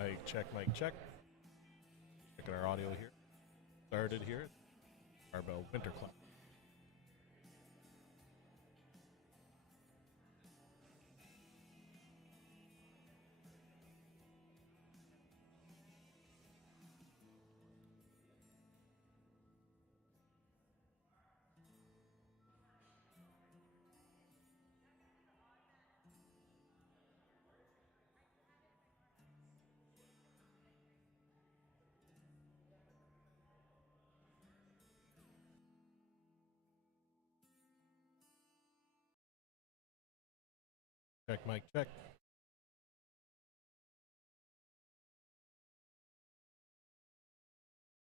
Mic check, mic check. Checking our audio here. Started here. Barbell Winter Club. Check, mic check.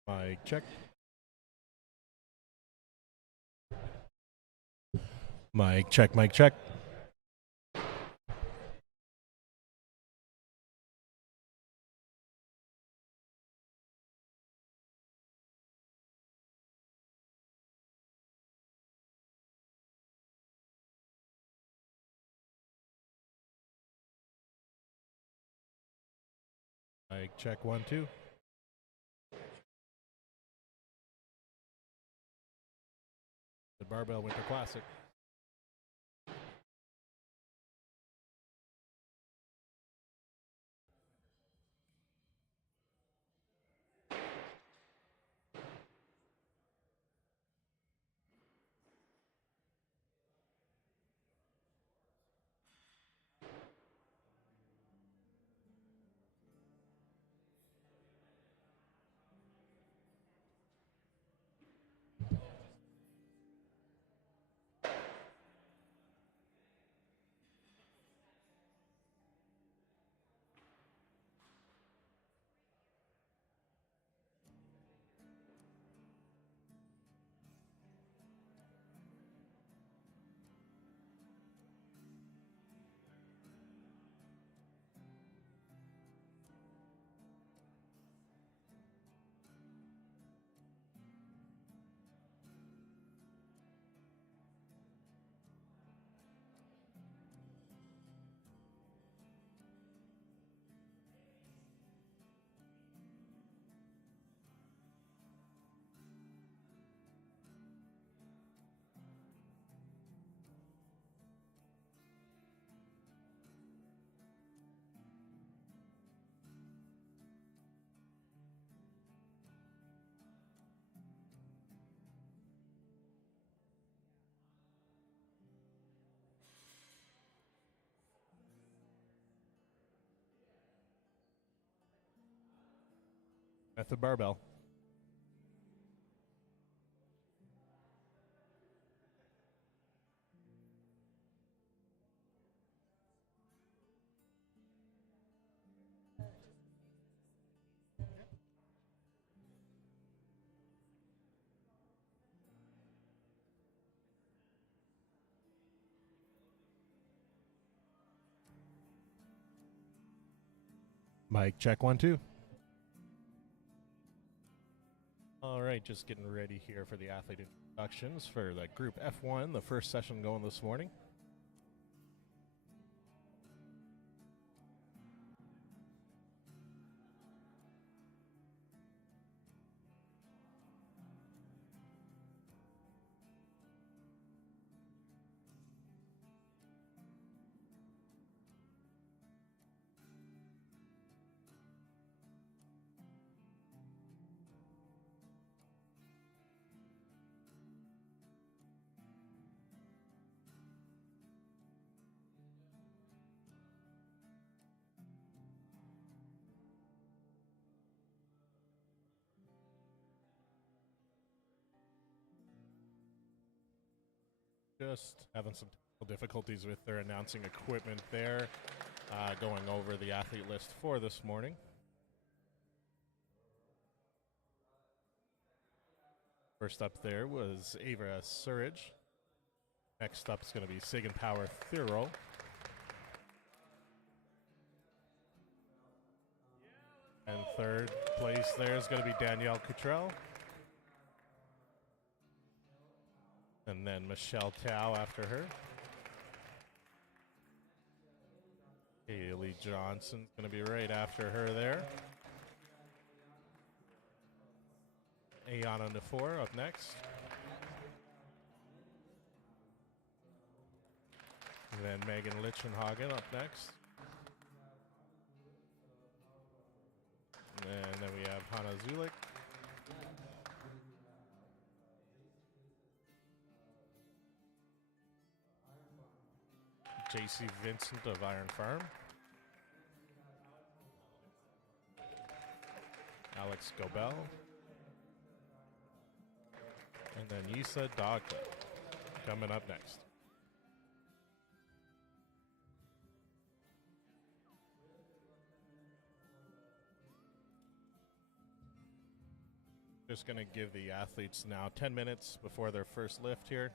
Mic check. Mic check, mic check. Mic check, 1, 2. The Barbell Winter Classic. At the barbell. Mic check 1 2. All right, just getting ready here for the athlete introductions for the Group F1, the first session going this morning. Just having some technical difficulties with their announcing equipment there. Going over the athlete list for this morning. First up there was Ava Surridge. Next up is going to be Sagan Power Thiro. And third place there is going to be Danielle Cottrell. And then Michelle Tao after her. Haley Johnson's going to be right after her there. Ayana Nafor up next. And then Megan Lichtenhagen up next. And then we have Hannah Zulik. JC Vincent of Iron Farm. Alex Gobel. And then Yisa Dogma coming up next. Just going to give the athletes now 10 minutes before their first lift here.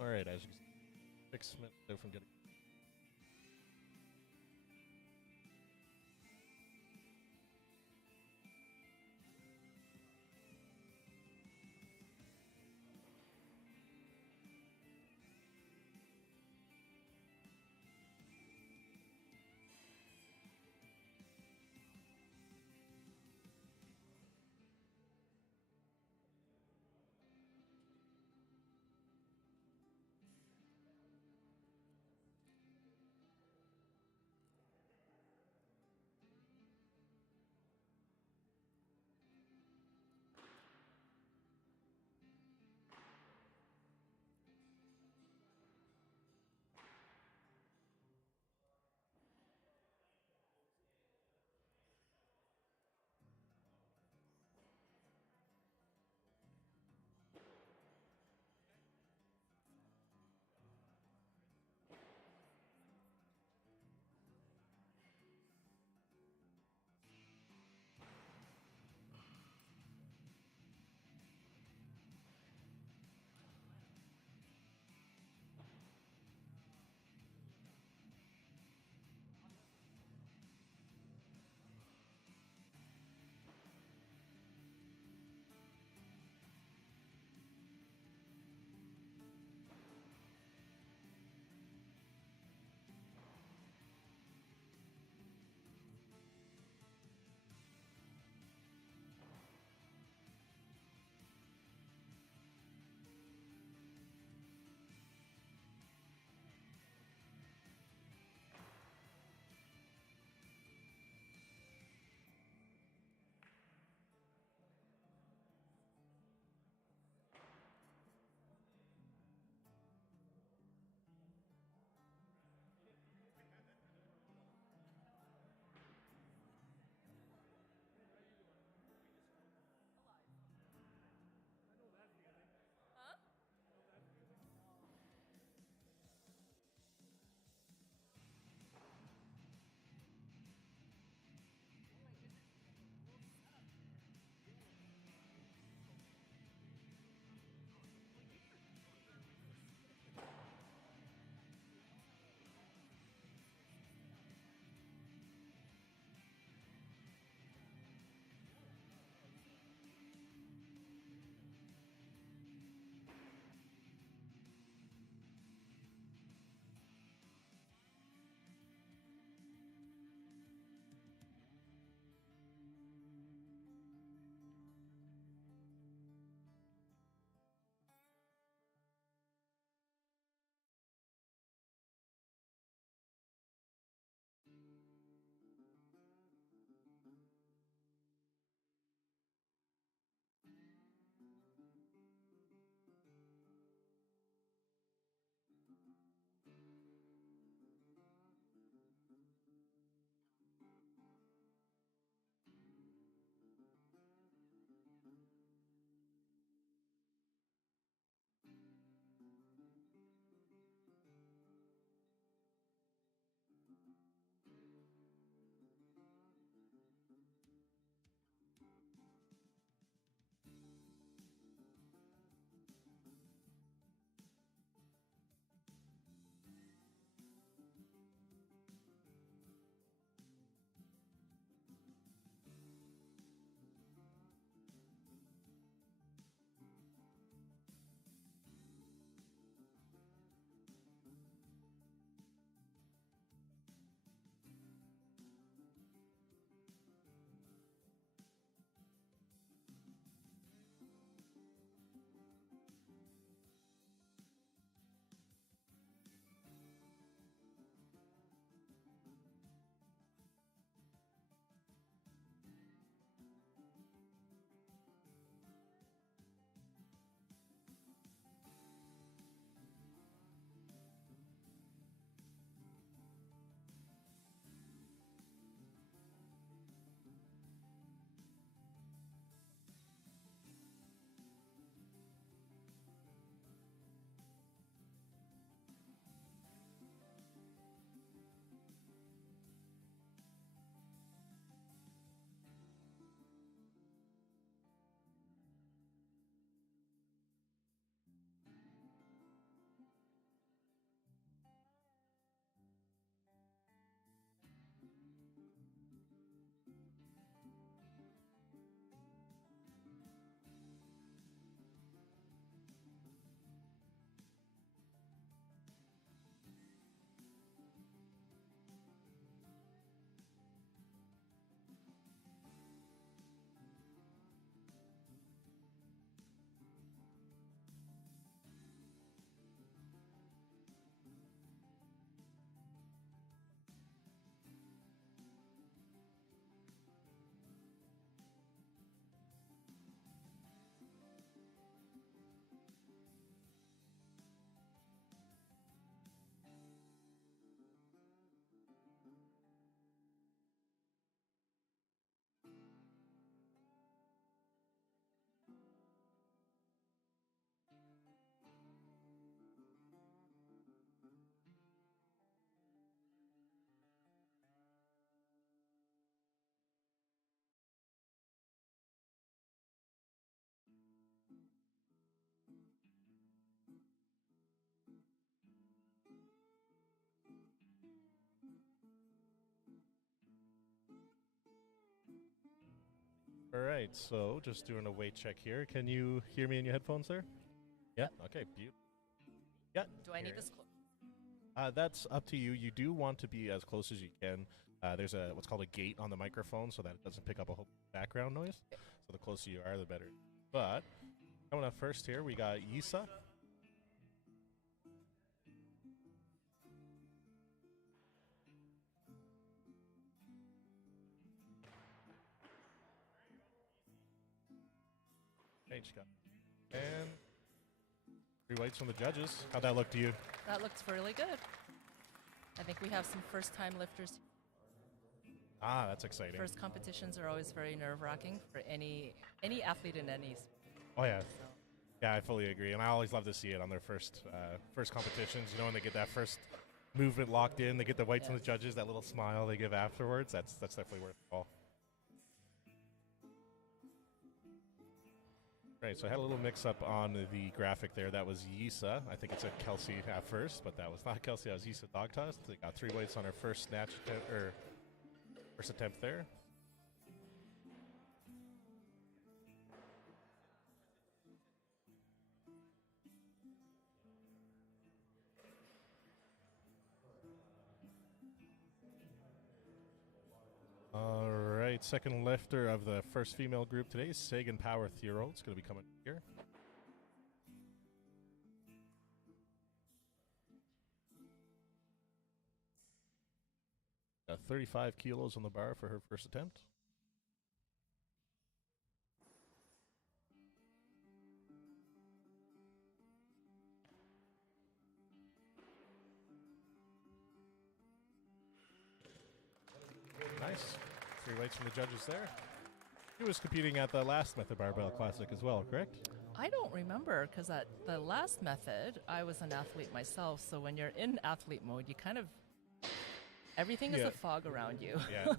All right, as you can see, 6 minutes away from getting. All right, so just doing a weight check here. Can you hear me in your headphones there? Yeah. Yep. Okay. Beautiful. Yeah. Do I need Here. this close? That's up to you. You do want to be as close as you can. There's a what's called a gate on the microphone so that it doesn't pick up a whole background noise. So the closer you are, the better. But coming up first here, we got Yisa. Hey, she got- And 3 weights from the judges. How'd that look to you? That looks really good. I think we have some first-time lifters. Ah, that's exciting. First competitions are always very nerve-wracking for any athlete in any sport. Oh yeah. So, Yeah, I fully agree, and I always love to see it on their first competitions. You know, when they get that first movement locked in, they get the weights from the judges, that little smile they give afterwards. That's definitely worth it all. Right, so I had a little mix-up on the graphic there. That was Yisa. I think it said Kelsey at first, but that was not Kelsey. That was Yisa Dog Toss. They got 3 weights on her first snatch attempt, or first attempt there. All right, second lifter of the first female group today is Sagan Power Thero. It's going to be coming here. Got 35 kilos on the bar for her first attempt. Nice. 3 weights from the judges there. He was competing at the last Method Barbell Classic as well, correct? I don't remember because at the last method, I was an athlete myself. So when you're in athlete mode, you kind of everything is a fog around you. Yeah,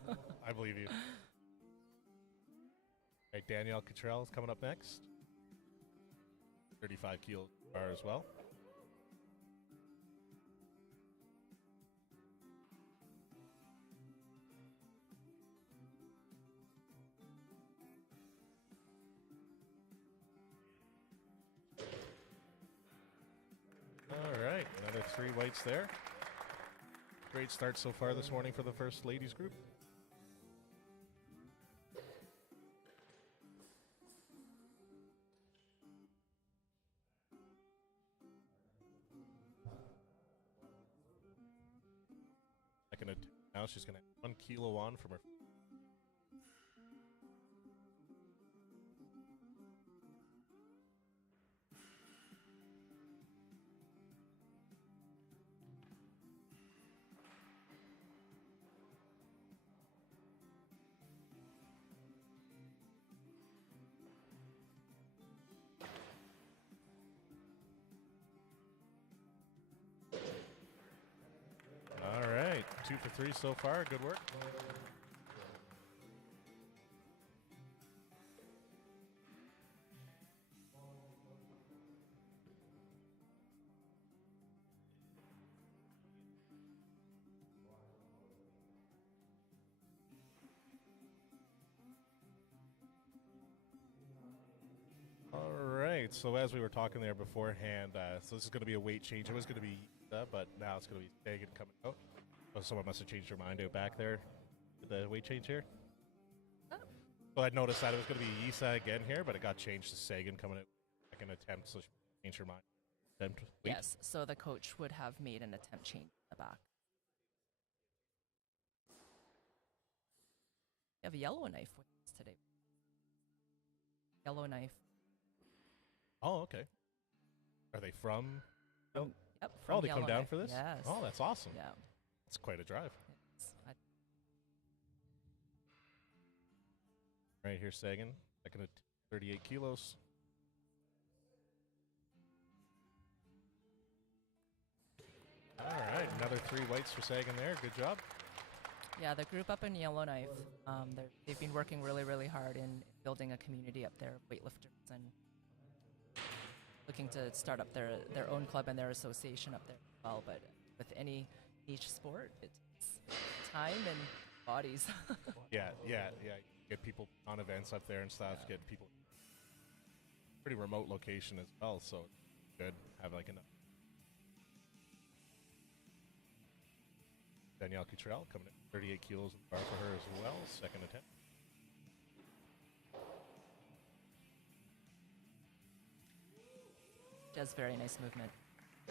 I believe you. All right, Danielle Cottrell is coming up next. 35 kilo bar as well. All right, another 3 weights there. Great start so far this morning for the first ladies group. Now she's going to have 1 kilo on from her. All right, 2 for 3 so far. Good work. All right, so as we were talking there beforehand, so this is going to be a weight change. It was going to be but now it's going to be Sagan coming out. Oh, someone must have changed their mind out back there. The weight change here. Oh. So I noticed that it was going to be Yisa again here, but it got changed to Sagan coming out second attempt, so she changed her mind. Attempt weight. Yes, so the coach would have made an attempt change in the back. We have a yellow knife with us today. Yellow knife. Oh, okay. Are they from? Yep. Oh, they Yellow come down Knife. for this? Yes. Oh, that's awesome. Yeah. It's quite a drive. Yes. Right here, Sagan. Second at 38 kilos. All right, another 3 weights for Sagan there. Good job. Yeah, the group up in Yellowknife, they've been working really, really hard in building a community up there of weightlifters and looking to start up their own club and their association up there as well. But with any niche sport, it's time and bodies. Yeah. get people on events up there and stuff. Yeah. Get people pretty remote location as well, so it's good have like enough. Danielle Cottrell coming in 38 kilos in the bar for her as well. Second attempt. She has very nice movement.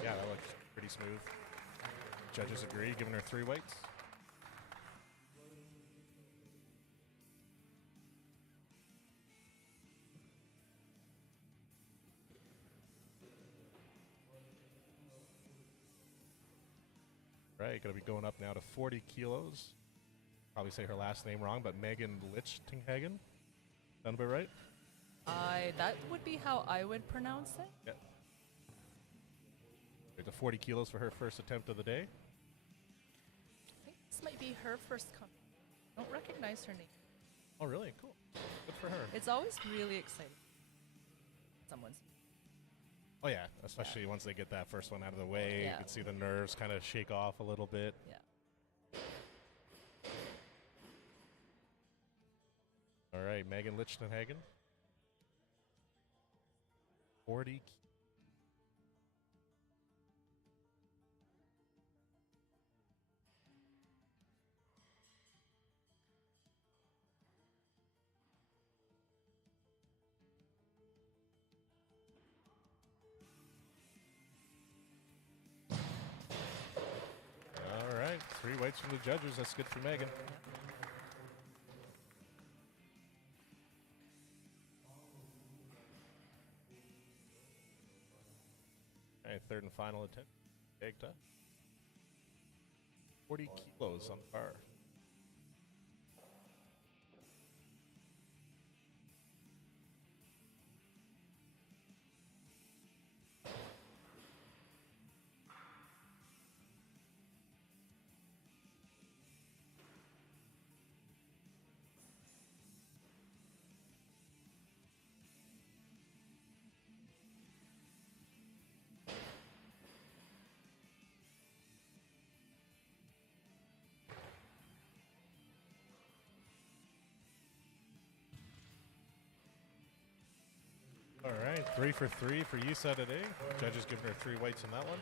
Yeah, that looks pretty smooth. Judges agree, giving her 3 weights. Right, going to be going up now to 40 kilos. Probably say her last name wrong, but Megan Lichtenhagen. Sound about right? That would be how I would pronounce it. Yeah. There's a 40 kilos for her first attempt of the day. I think this might be her first company. I don't recognize her name. Oh, really? Cool. Good for her. It's always really exciting. Someone's. Oh, yeah, especially once they get that first one out of the way. Yeah. You can see the nerves kind of shake off a little bit. Yeah. All right, Megan Lichtenhagen. 40. All right, 3 weights from the judges. That's good for Megan. All right, third and final attempt. Egta. 40 kilos on the bar. All right, 3 for 3 for Yisa today. Judges giving her 3 weights on that one.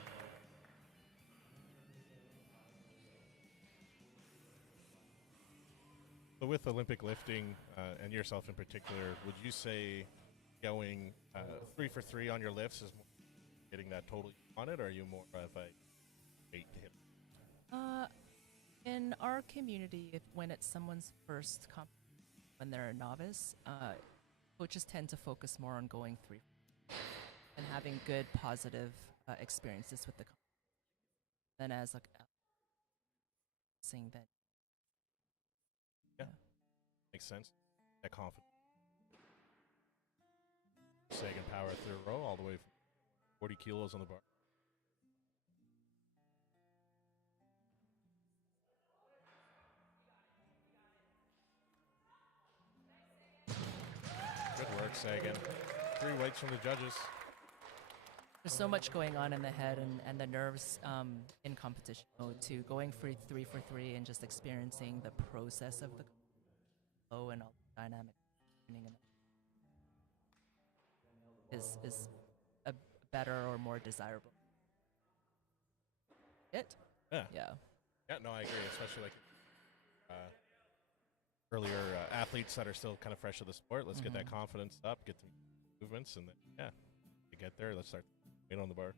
So with Olympic lifting, and yourself in particular, would you say going 3 for 3 on your lifts is more getting that total on it, or are you more of a weight to hit? In our community, when it's someone's first when they're a novice, coaches tend to focus more on going 3 and having good, positive experiences with the than as like saying that. Yeah, makes sense. That confidence. Sagan power through row all the way from 40 kilos on the bar. Good work, Sagan. 3 weights from the judges. There's so much going on in the head and the nerves in competition mode too. Going for 3 for 3 and just experiencing the process of the flow and all the dynamic is a better or more desirable. Yeah. Yeah. Yeah, no, I agree. Especially like earlier athletes that are still kind of fresh to the sport. Let's get that confidence up, get the movements, and then, to get there, let's start weight on the bar.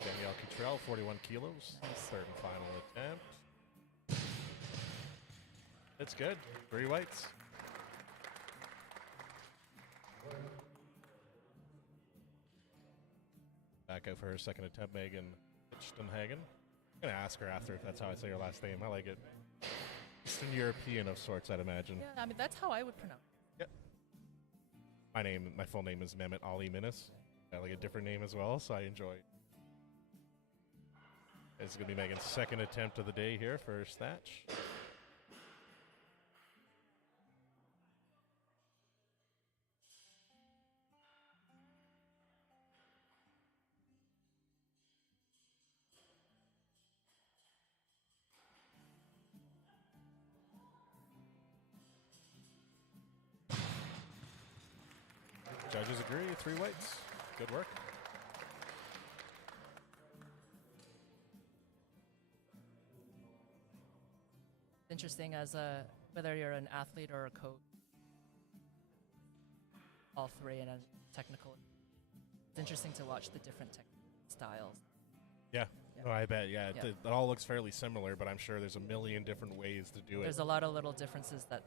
Danielle Cottrell, 41 kilos. Nice. Third and final attempt. That's good. 3 weights. Back out for her second attempt, Megan Lichtenhagen. I'm going to ask her after if that's how I say her last name. I like it. Eastern European of sorts, I'd imagine. Yeah, I mean, that's how I would pronounce it. Yep. My full name is Mehmet Ali Minas. I like a different name as well, so I enjoy it. This is going to be Megan's second attempt of the day here for Snatch. agree. 3 weights. Good work. It's interesting as whether you're an athlete or a coach, all three in a technical. It's interesting to watch the different styles. Yeah. Yeah. Oh, I bet. Yeah, Yeah. It all looks fairly similar, but I'm sure there's a million different ways to do it. There's a lot of little differences that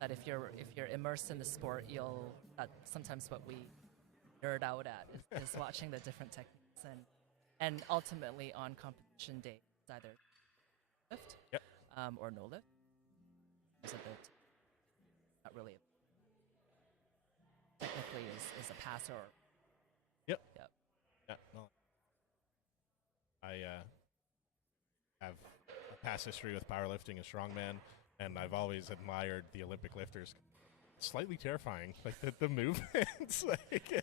that if you're immersed in the sport, that's sometimes what we nerd out at is watching the different techniques and ultimately on competition day it's either lift Yep. Or no lift. There's a bit not really technically is a passer. Yep. Yep. Yeah. No. I have a past history with powerlifting and strongman, and I've always admired the Olympic lifters. Slightly terrifying, like the movements. like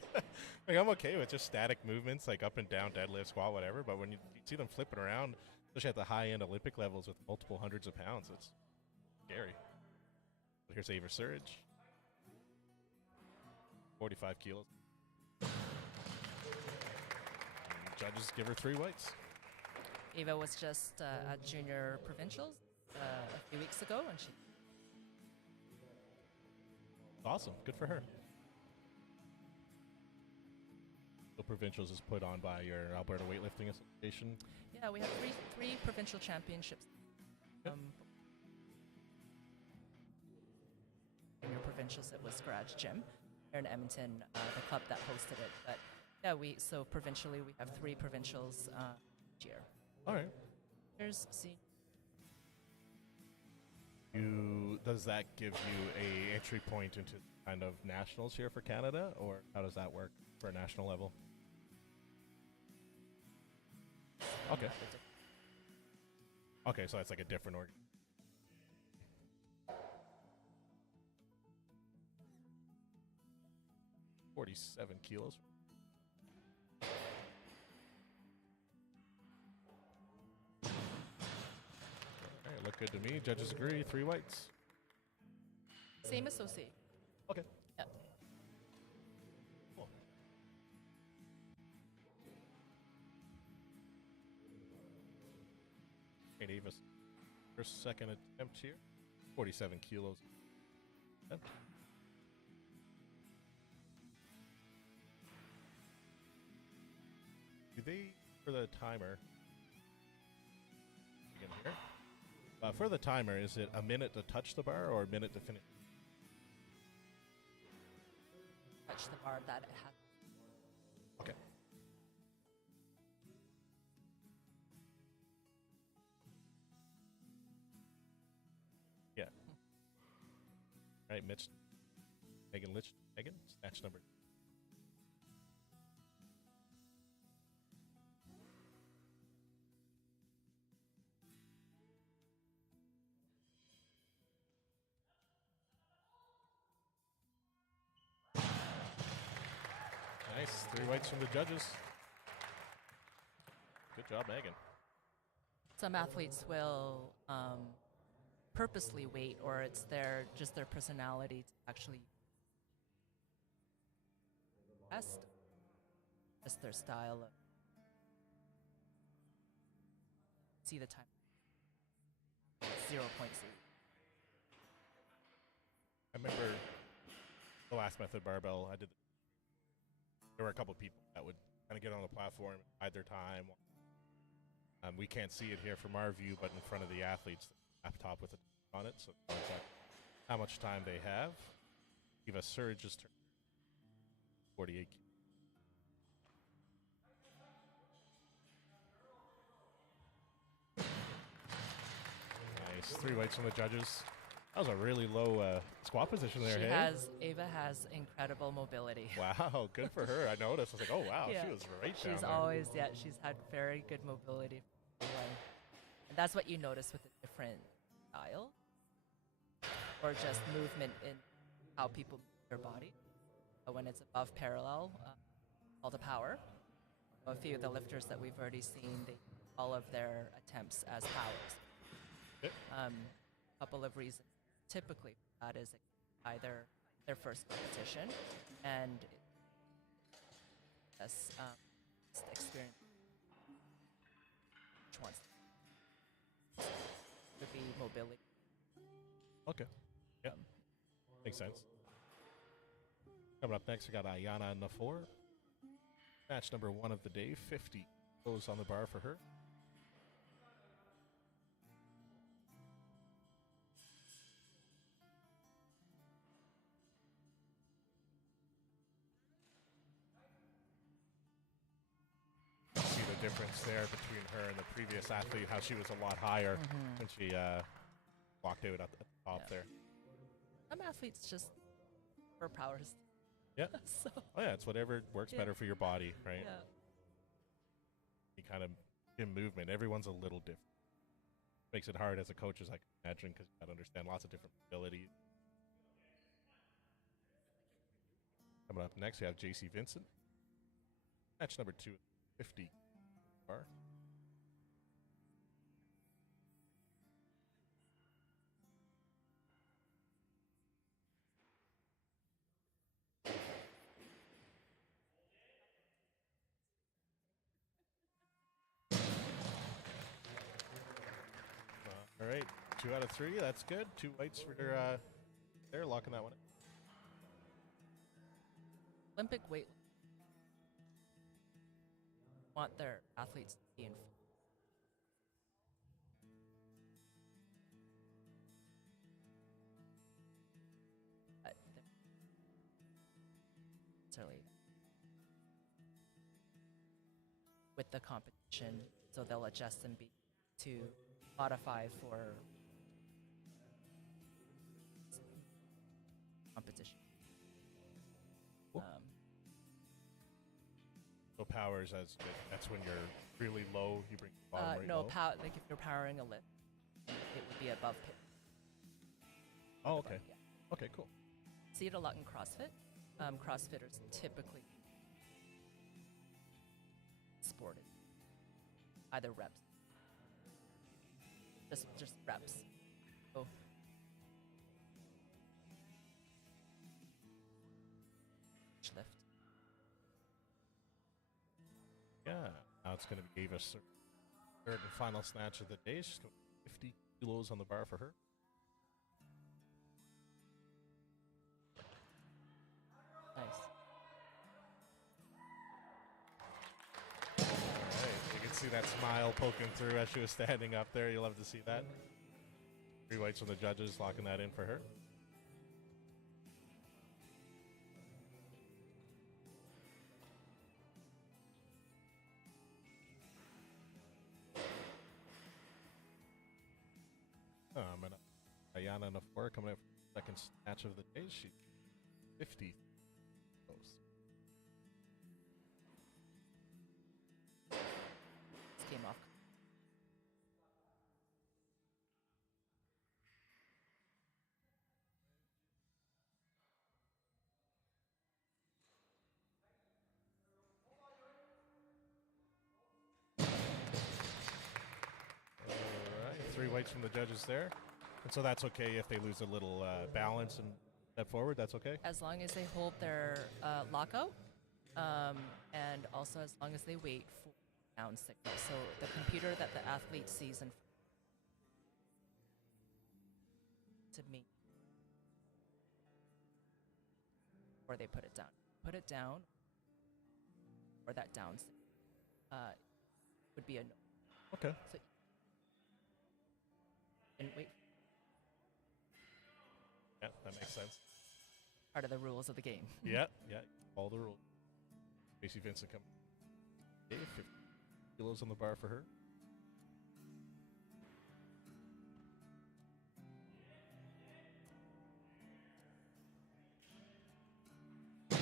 I'm okay with just static movements, like up and down, deadlift, squat, whatever. But when you see them flipping around, especially at the high end Olympic levels with multiple hundreds of pounds, it's scary. Here's Ava Surge, 45 kilos. And judges give her 3 weights. Eva was just at junior provincials a few weeks ago, and she. Awesome. Good for her. The provincials is put on by your Alberta Weightlifting Association. Yeah, we have three provincial championships. Junior provincials, it was Garage Gym here in Edmonton, the club that hosted it. But yeah, so provincially we have 3 provincials each year. All right. Here's see. Does that give you a entry point into kind of nationals here for Canada, or how does that work for a national level? Okay. Okay, so that's like a different org. $47 kilos. All right, look good to me. Judges agree. 3 weights. Same associate. Okay. Yep. Cool. Hey, Davis. First, second attempt here. 47 kilos. Okay. Do they, for the timer, begin here? For the timer, is it a minute to touch the bar or a minute to finish? Touch the bar that it has. Okay. Yeah. All right, Mitch. Megan, snatch number. Nice. 3 weights from the judges. Good job, Megan. Some athletes will purposely wait, or it's their personality to actually test. Just their style of see the time. 0.0. I remember the last method barbell. There were a couple people that would kind of get on the platform, hide their time. We can't see it here from our view, but in front of the athletes, the laptop with it on it, so it tells us how much time they have. Eva Surge is 48. Nice. 3 weights from the judges. That was a really low squat position there. Ava has incredible mobility. Wow, good for her. I noticed. I was like, oh wow, Yeah. she was right down there. She's had very good mobility. And that's what you notice with the different style, or just movement in how people move their body. But when it's above parallel, all the power. A few of the lifters that we've already seen, they all of their attempts as powers. Yep. Couple of reasons. Typically, that is either their first competition, and yes, experience which ones would be mobility. Okay. Yeah. Makes sense. Coming up next, we got Ayana Nafor. Match number 1 of the day, 50 goes on the bar for her. See the difference there between her and the previous athlete, how she was a lot higher when she walked out at the top there. Some athletes just for powers. Yeah. So. Oh yeah, it's whatever works better for your body, right? Yeah. You kind of in movement. Everyone's a little different. Makes it hard as a coach, as I can imagine, because you got to understand lots of different abilities. Coming up next, we have JC Vincent. Match number 2, 50 bar. All right, 2 out of 3. That's good. 2 whites for there, locking that one in. Olympic weight want their athletes to be in. Necessarily with the competition, so they'll adjust and be to modify for competition. Cool. So powers, that's when you're really low, you bring the bottom right no, low? like if you're powering a lift, it would be above pit. Oh, okay. Yeah. Okay, cool. See it a lot in CrossFit. CrossFitters typically sported either reps, just reps. Oh. Lift. Yeah, now it's going to be Ava's third and final snatch of the day. She's going 50 kilos on the bar for her. Nice. All right, you can see that smile poking through as she was standing up there. You'll love to see that. 3 whites from the judges, locking that in for her. Ayana Nafor coming out for the second snatch of the day. She 50 close. This came off. All right, 3 whites from the judges there. And so that's okay if they lose a little balance and step forward, that's okay? As long as they hold their lockout, and also as long as they wait for down signal. So the computer that the athlete sees in to me, or they put it down. Put it down, or that down signal would be a no. Okay. So, and wait. Yeah, that makes sense. Part of the rules of the game. Yeah, all the rules. JC Vincent coming. 50 kilos on the bar for her. Nice.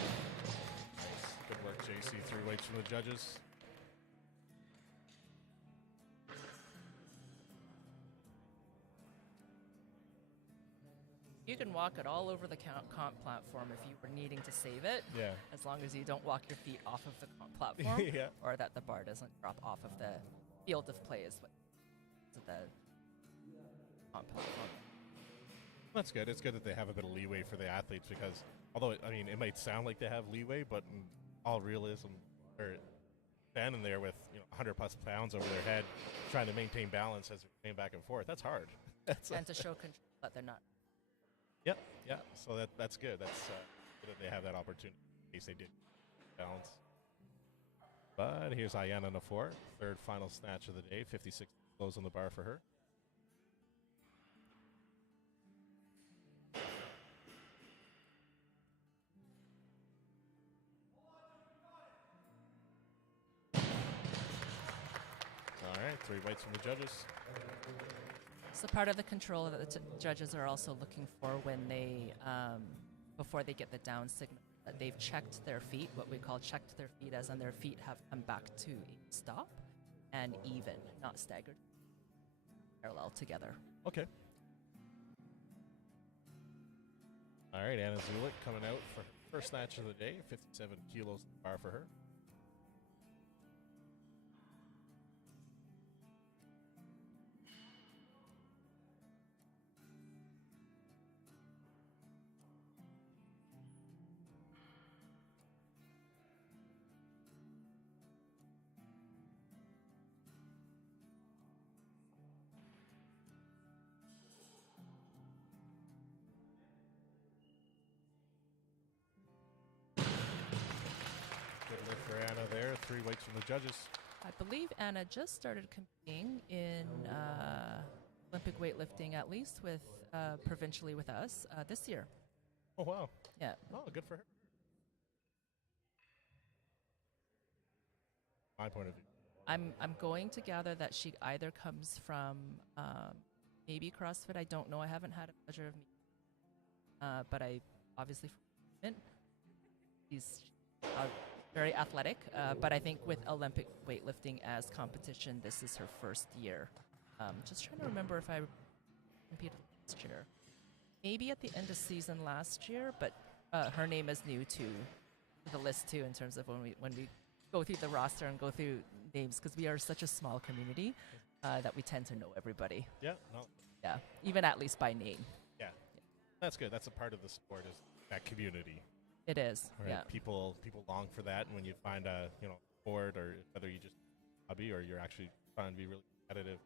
Good work, JC. 3 weights from the judges. You can walk it all over the comp platform if you were needing to save it. Yeah. As long as you don't walk your feet off of the comp platform, Yeah. or that the bar doesn't drop off of the field of play is what the comp platform. That's good. It's good that they have a bit of leeway for the athletes because, although it might sound like they have leeway, but in all realism, they're standing there with 100 plus pounds over their head, trying to maintain balance as they're going back and forth. That's hard. And to show control that they're not. Yep. Yeah. So that's good. That's good that they have that opportunity in case they did balance. But here's Ayana Nafor, third final snatch of the day, 56 kilos on the bar for her. All right, 3 whites from the judges. So part of the control that the judges are also looking for when they, before they get the down signal, that they've checked their feet, what we call checked their feet, as in their feet have come back to a stop and even, not staggered, parallel together. Okay. All right, Anna Zulik coming out for her first snatch of the day, 57 kilos bar for her. Good lift for Anna there, 3 weights from the judges. I believe Anna just started competing in Olympic weightlifting, at least with provincially with us this year. Oh, wow. Yeah. Oh, good for her. My point of view. I'm going to gather that she either comes from maybe CrossFit. I don't know. I haven't had a pleasure of meeting, but I obviously she's very athletic. But I think with Olympic weightlifting as competition, this is her first year. Just trying to remember if I competed last year. Maybe at the end of season last year, but her name is new to the list too in terms of when we go through the roster and go through names, because we are such a small community that we tend to know everybody. Yeah, no. Yeah, even at least by name. Yeah. That's good. That's a part of the sport, is that community. It is. Right? Yeah. People long for that, and when you find a sport, or whether you just hobby or you're actually trying to be really competitive,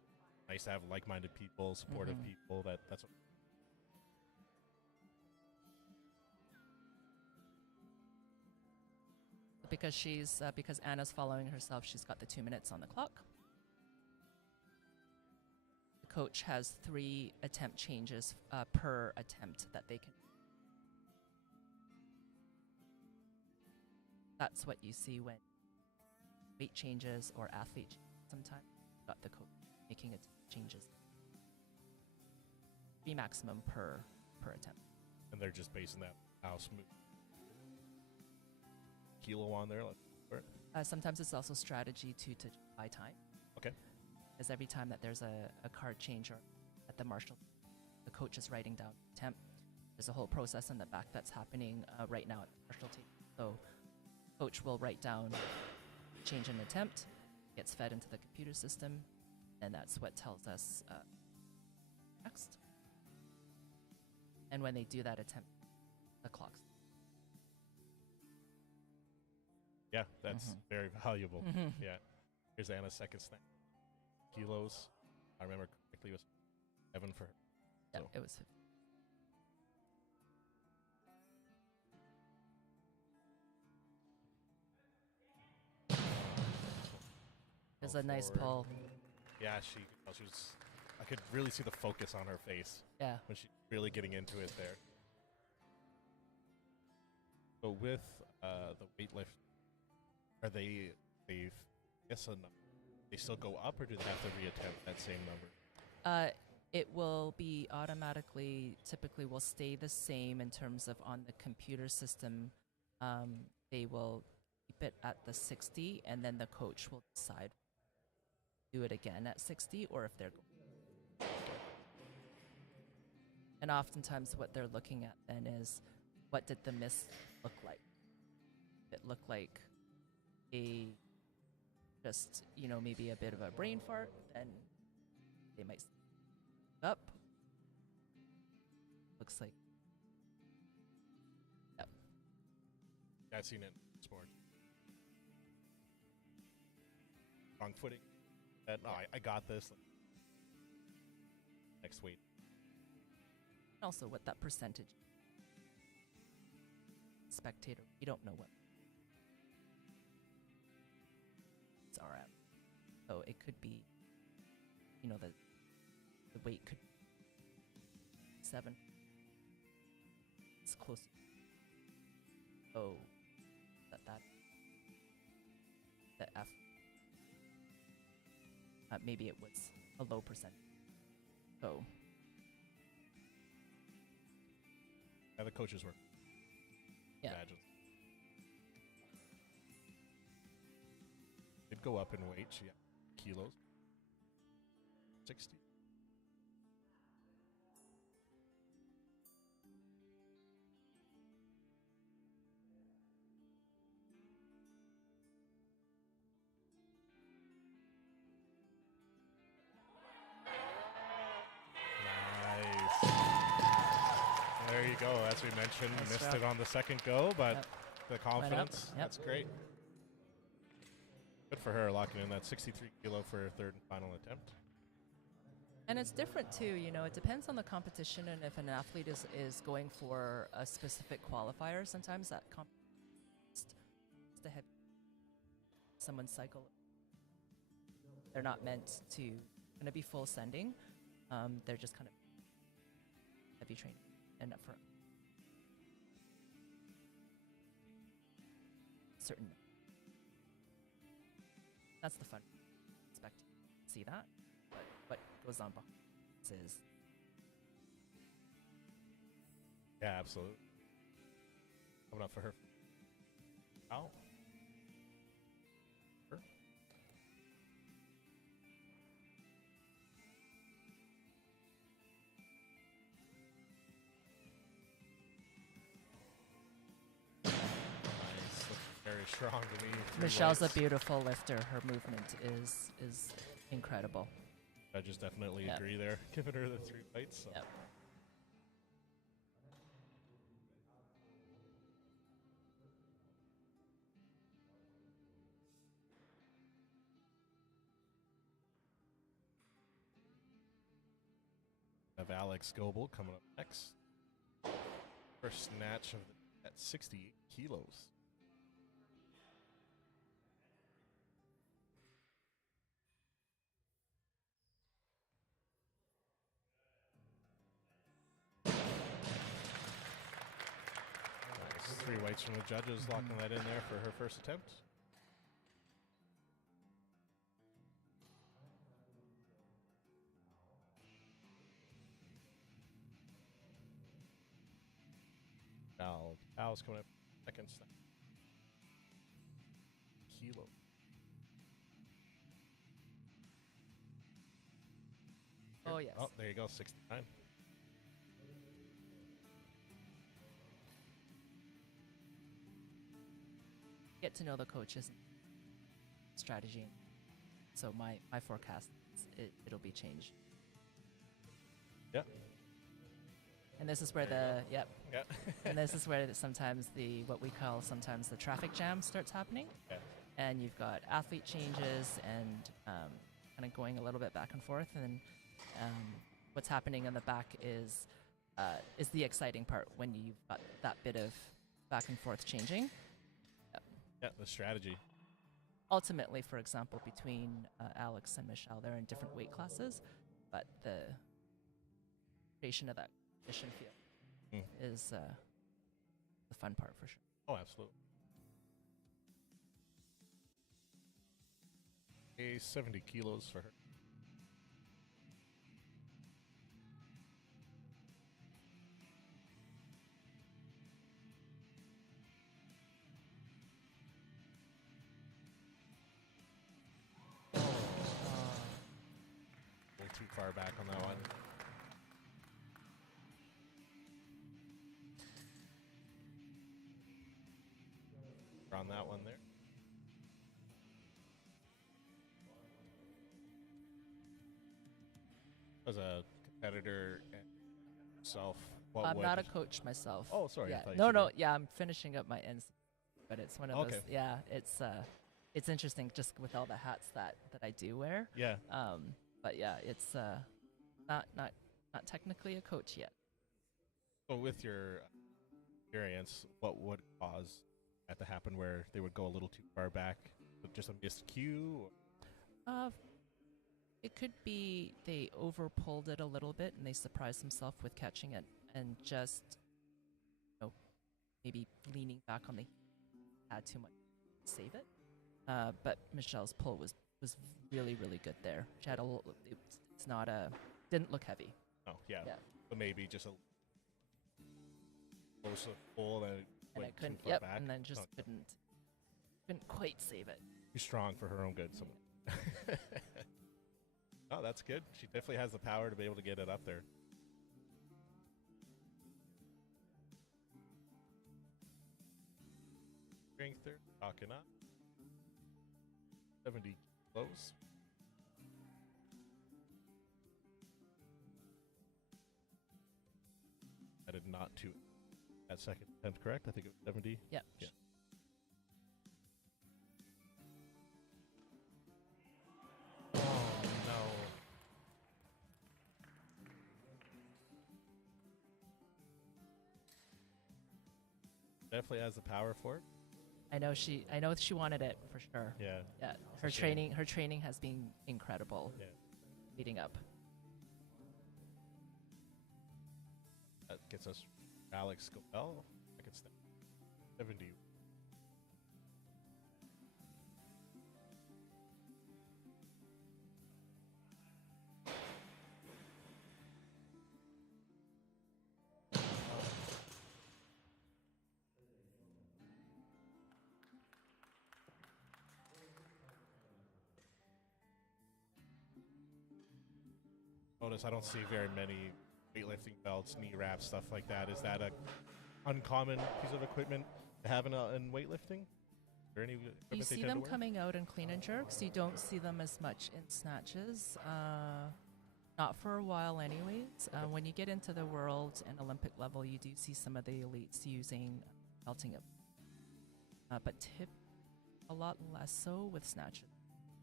nice to have like-minded people, supportive people. That's what. Because Anna's following herself, she's got the 2 minutes on the clock. The coach has 3 attempt changes per attempt that they can. That's what you see when weight changes or athlete changes. Sometimes you've got the coach making changes. 3 maximum per attempt. And they're just basing that how smooth. Kilo on there. Sometimes it's also strategy to buy time. Okay. Because every time that there's a card change or at the marshal, the coach is writing down attempt. There's a whole process in the back that's happening right now at the marshal table. So coach will write down change in attempt, gets fed into the computer system, and that's what tells us next. And when they do that attempt, the clock's. Yeah, that's very valuable. Yeah. Here's Anna's second snack. Kilos. I remember correctly, it was 7 for her. Yeah, So. it was 50. It was a nice pull. Yeah, she was. I could really see the focus on her face. Yeah. When she's really getting into it there. So with the weightlift, are they guess a number? They still go up, or do they have to reattempt that same number? It will be automatically, typically will stay the same in terms of on the computer system. They will keep it at the 60, and then the coach will decide do it again at 60, or if they're going. And oftentimes what they're looking at then is, what did the miss look like? It looked like just, maybe a bit of a brain fart, then they might up. looks like. Yep. I've seen it in sports. Wrong footing. That, no, I got this. Next weight. Also, what that percentage spectator, you don't know what it's are at. So it could be, you know, the weight could be 7. It's close. Oh, that the F. Maybe it was a low percent. So. Yeah, the coaches were. Yeah. Imagine. It'd go up in weight, yeah. Kilos. 60. Nice. There you go. As we mentioned, Nice missed job. it on the second go, but Yep. the confidence, Yep. that's great. Good for her locking in that 63 kilo for her third and final attempt. And it's different too, you know, it depends on the competition and if an athlete is going for a specific qualifier, sometimes that just to have someone cycle. They're not meant to going to be full sending. They're just kind of heavy training and up for certain. That's the fun. Expect to see that. But what goes on behind is Yeah, absolutely. Coming up for her. Oh. Her. Nice. Looks very strong to me. Michelle's a beautiful lifter. Her movement is incredible. I just definitely Yep. agree there. Giving her the 3 fights. So. Yep. Have Alex Goebel coming up next. First snatch of at 68 kilos. Nice. 3 whites from the judges, locking that in there for her first attempt. Al's coming up second snatch. Kilo. Oh, yes. Oh, there you go, 69. Get to know the coaches strategy. So my forecast, it'll be changed. Yeah. And this is where There the, yep. Yeah. And this is where sometimes what we call sometimes the traffic jam starts happening. Yeah. And you've got athlete changes and kind of going a little bit back and forth. And what's happening in the back is the exciting part when you've got that bit of back and forth changing. Yeah, the strategy. Ultimately, for example, between Alex and Michelle, they're in different weight classes, but the creation of that mission field is the fun part for sure. Oh, absolutely. A 70 kilos for her. A little too far back on that one. On that one there. Was a competitor and herself I'm not a coach myself. Oh, sorry. Yeah. I thought you No, said no. that. Yeah, I'm finishing up my NC, but it's one of Okay. those. Yeah, it's interesting just with all the hats that I do wear. Yeah. But yeah, it's not technically a coach yet. So with your experience, what would cause that to happen where they would go a little too far back? Just a missed cue? It could be they over pulled it a little bit and they surprised themselves with catching it and just, maybe leaning back on the had too much to save it. But Michelle's pull was really, really good there. She had it's not didn't look heavy. Oh, yeah. Yeah. So maybe just a close pull and And I went couldn't, too far back. and then just Okay. couldn't quite save it. Too strong for her own good. Oh, that's good. She definitely has the power to be able to get it up there. Strength there, talking up. 70 kilos. I did not to that second attempt, correct? I think it was 70. Yeah. Yeah. Oh, no. Definitely has the power for it. I know she wanted it for sure. Yeah. Yeah. It's Her a shame. training has been incredible. Yeah. Leading up. That gets us Alex Scobell. I can step 70. Notice I don't see very many weightlifting belts, knee wraps, stuff like that. Is that a uncommon piece of equipment to have in weightlifting? Is there any equipment You they see tend them to wear? coming out in clean and jerks. You don't see them as much in snatches. Not for a while, anyways. Okay. When you get into the world and Olympic level, you do see some of the elites using belting it, but tip a lot less so with snatches.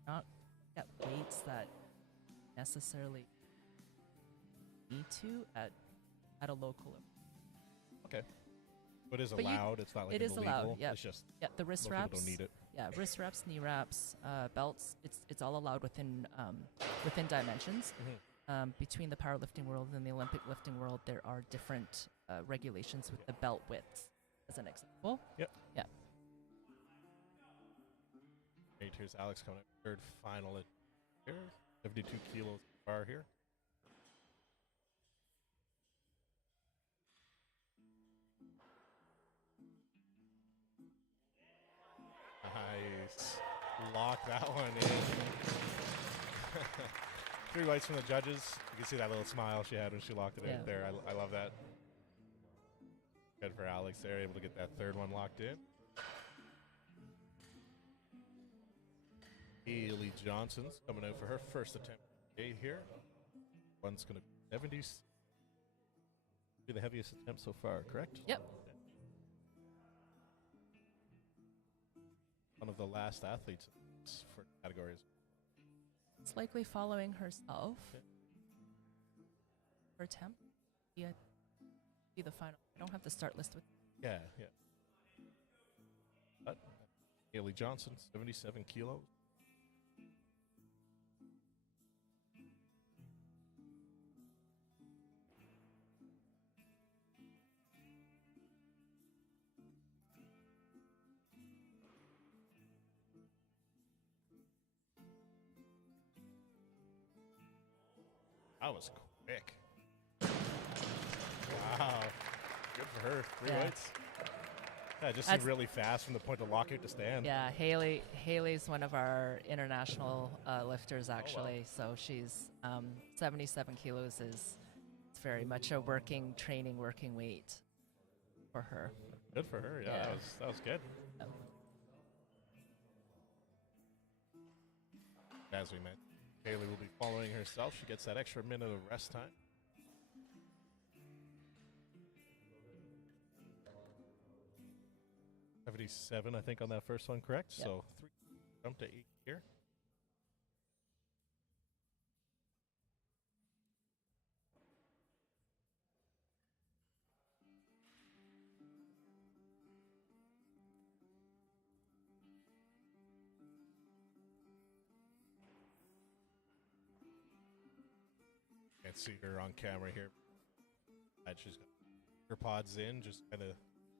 Not at weights that necessarily need to at a local level. Okay. But it is But you- allowed. It's not like it is illegal. allowed, yeah. It's just Yeah, the wrist most people wraps. don't need it. Yeah, wrist wraps, knee wraps, belts. It's all allowed within dimensions. Between the powerlifting world and the Olympic lifting world, there are different regulations with the belt width, as an example. Yep. Yeah. Right, here's Alex coming up third final at here. 72 kilos bar here. Nice. Lock that one in. 3 whites from the judges. You can see that little smile she had when she locked it Yeah. in there. I love that. Good for Alex there, able to get that third one locked in. Haley Johnson's coming out for her first attempt here. One's going to be 70s. Be the heaviest attempt so far, correct? Yep. One of the last athletes for categories. It's likely following herself. Okay. Her attempt. Yeah. Be the final. I don't have the start list with. Yeah. But Haley Johnson, 77 kilos. That was quick. Wow. Good for her. 3 Yeah. weights. Yeah, it just seemed That's- really fast from the point to lock out to stand. Yeah, Haley's one of our international lifters, actually. So she's 77 kilos is it's very much a working weight for her. Good for her. Yeah, Yeah. That was good. Yep. As we mentioned, Haley will be following herself. She gets that extra minute of rest time. 77, I think, on that first one, correct? Yep. So 3 jump to 8 here. Can't see her on camera here. And she's got her pods in, just kind of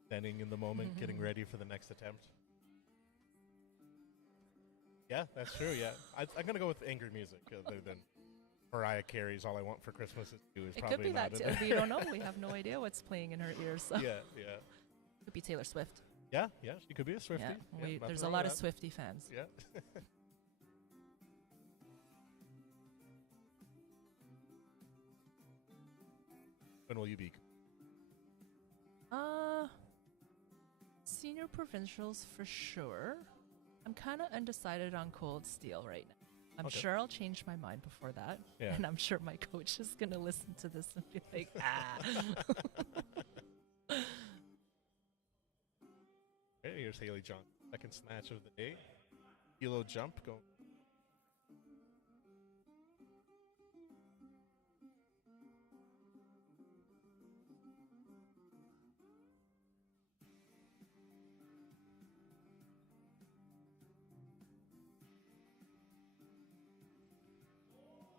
standing in the moment, getting ready for the next attempt. Yeah, that's true. Yeah, I'm gonna go with angry music other than Mariah Carey's "All I Want for Christmas Is You" is It probably could be not that in too. there. We don't know. We have no idea what's playing in her ears. So. Yeah, yeah, Could be Taylor Swift. yeah. She could be a Swiftie. Yeah, Yeah, there's nothing a wrong lot with of that. Swiftie fans. Yeah. When will you be? Senior provincials for sure. I'm kind of undecided on cold steel right now. I'm Okay. sure I'll change my mind before that. Yeah. And I'm sure my coach is going to listen to this and be like, Okay, here's Haley John. Second snatch of the day. Kilo jump going.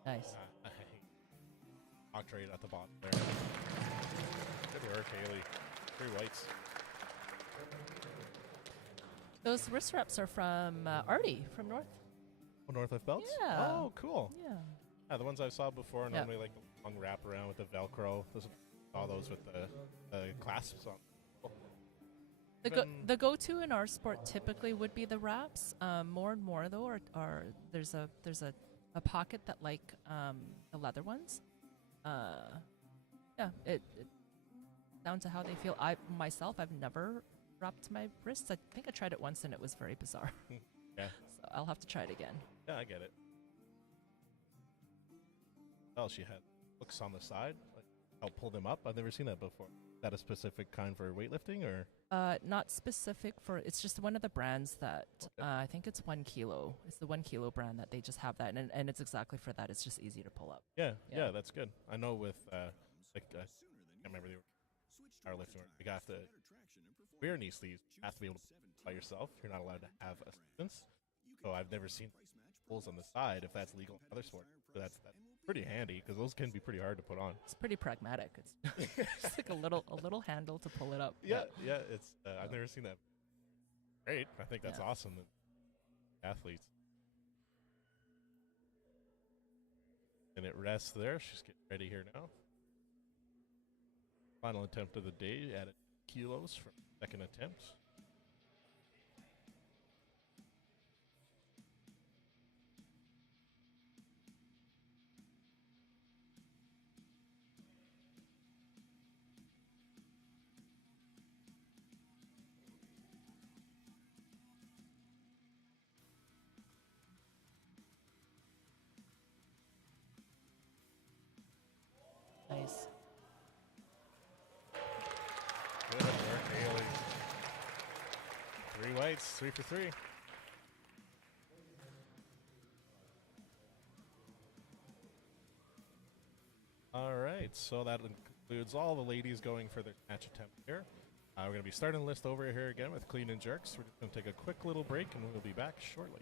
Nice. Knocked right at the bottom there. Good work, Haley. 3 whites. Those wrist wraps are from Artie from North. Oh, Northlift belts? Yeah. Oh, cool. Yeah. Yeah, the ones I saw before, Yep. normally like the long wrap around with the Velcro. Saw those with the clasps on. Cool. Even- The go-to in our sport typically would be the wraps. More and more though, are there's a pocket that like the leather ones. Yeah, it down to how they feel. I've never wrapped my wrists. I think I tried it once and it was very bizarre. Yeah. So I'll have to try it again. Yeah, I get it. Oh, she had hooks on the side. Like, help pull them up. I've never seen that before. Is that a specific kind for weightlifting, or? Not specific for. It's just one of the brands that Okay. I think it's 1 Kilo. It's the 1 Kilo brand that they just have that, and it's exactly for that. It's just easy to pull up. Yeah, Yeah. that's good. I know with I can't remember the powerlifting. You have to wear knee sleeves. You have to be able to by yourself. You're not allowed to have assistance. So I've never seen pulls on the side if that's legal in other sports. So that's pretty handy because those can be pretty hard to put on. It's pretty pragmatic. It's just like a little handle to pull it up. Yeah. It's I've never seen that. Great. I think that's Yeah. awesome. Athletes. And it rests there. She's getting ready here now. Final attempt of the day. Added kilos for second attempt. Nice. Good work, Haley. 3 whites, 3 for 3. All right, so that includes all the ladies going for their snatch attempt here. We're going to be starting the list over here again with clean and jerks. We're just going to take a quick little break, and we'll be back shortly.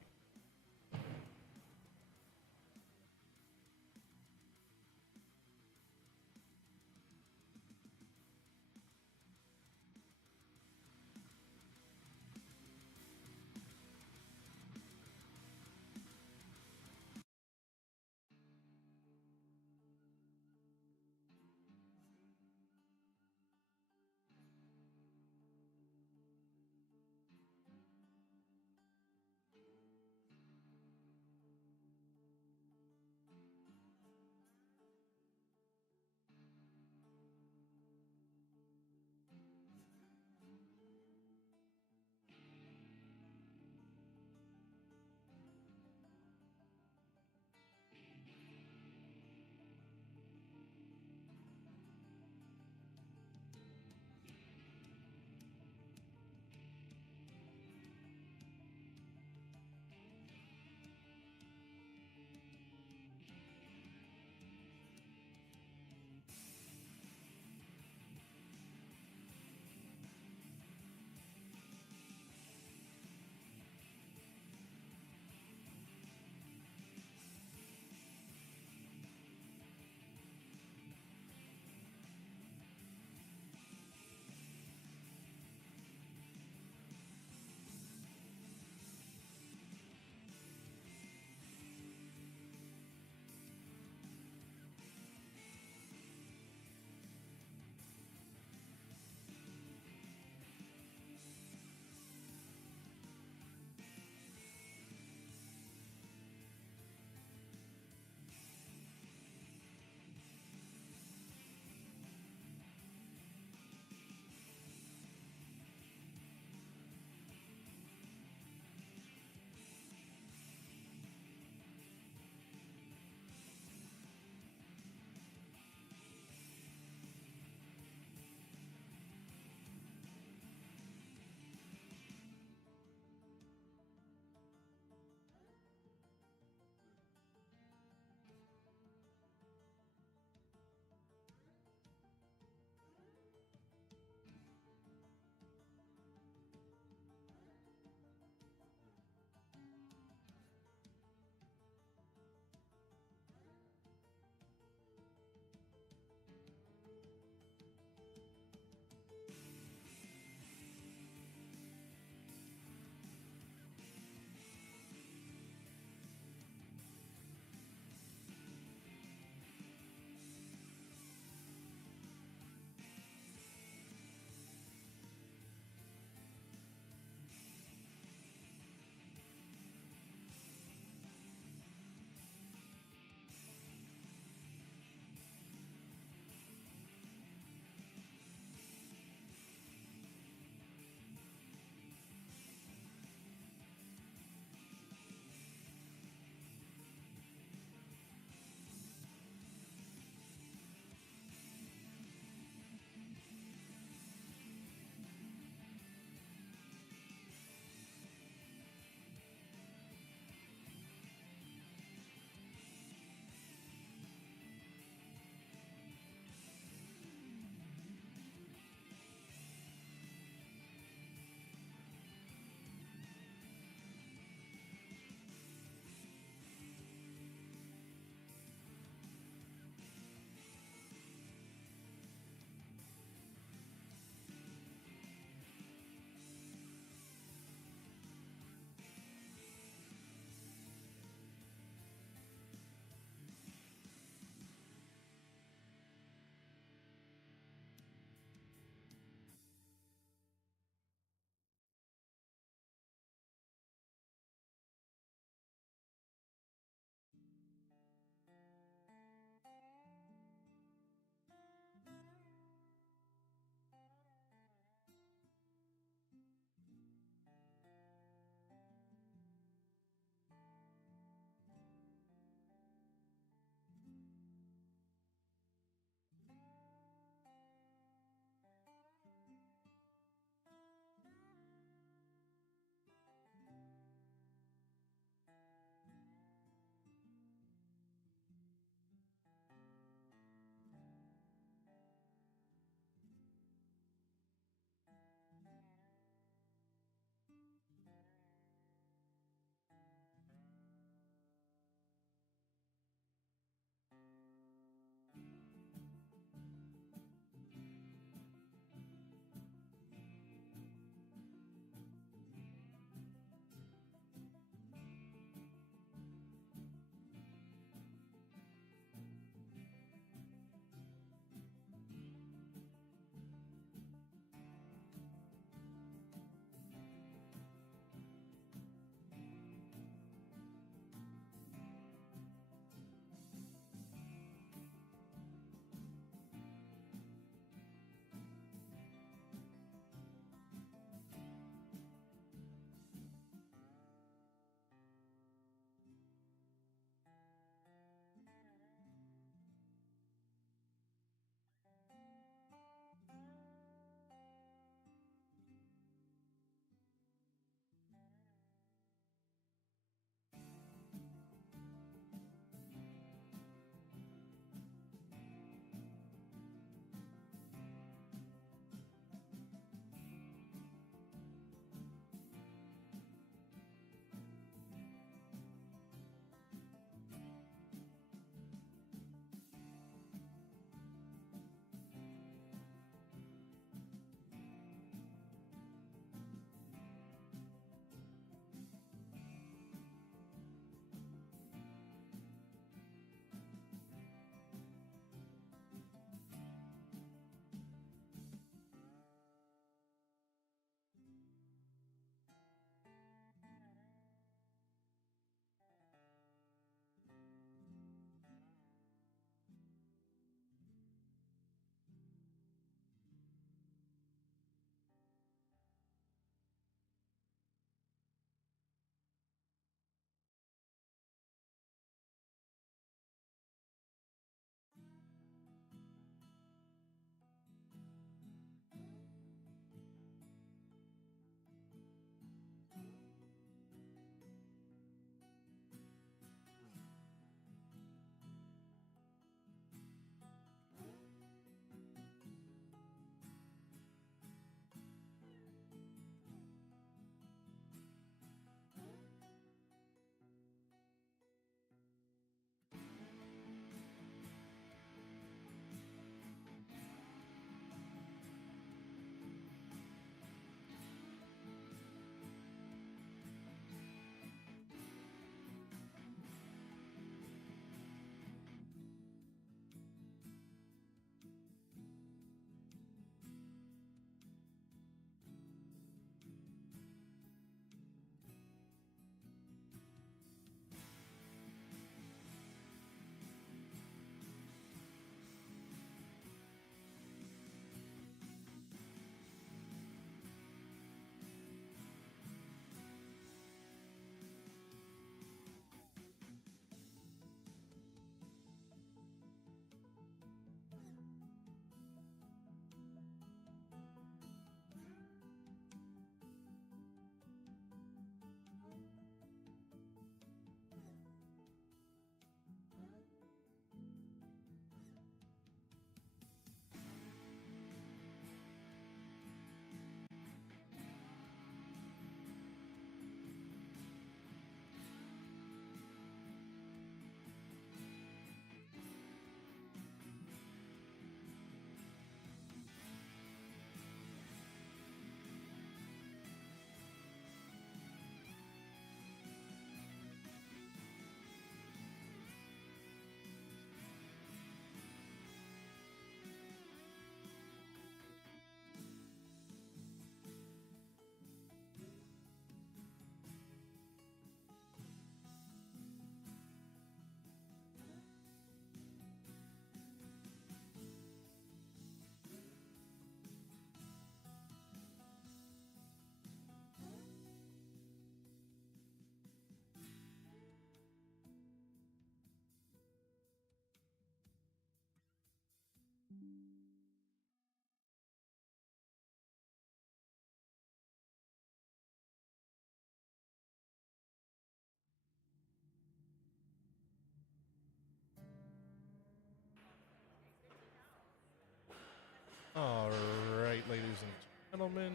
gentlemen,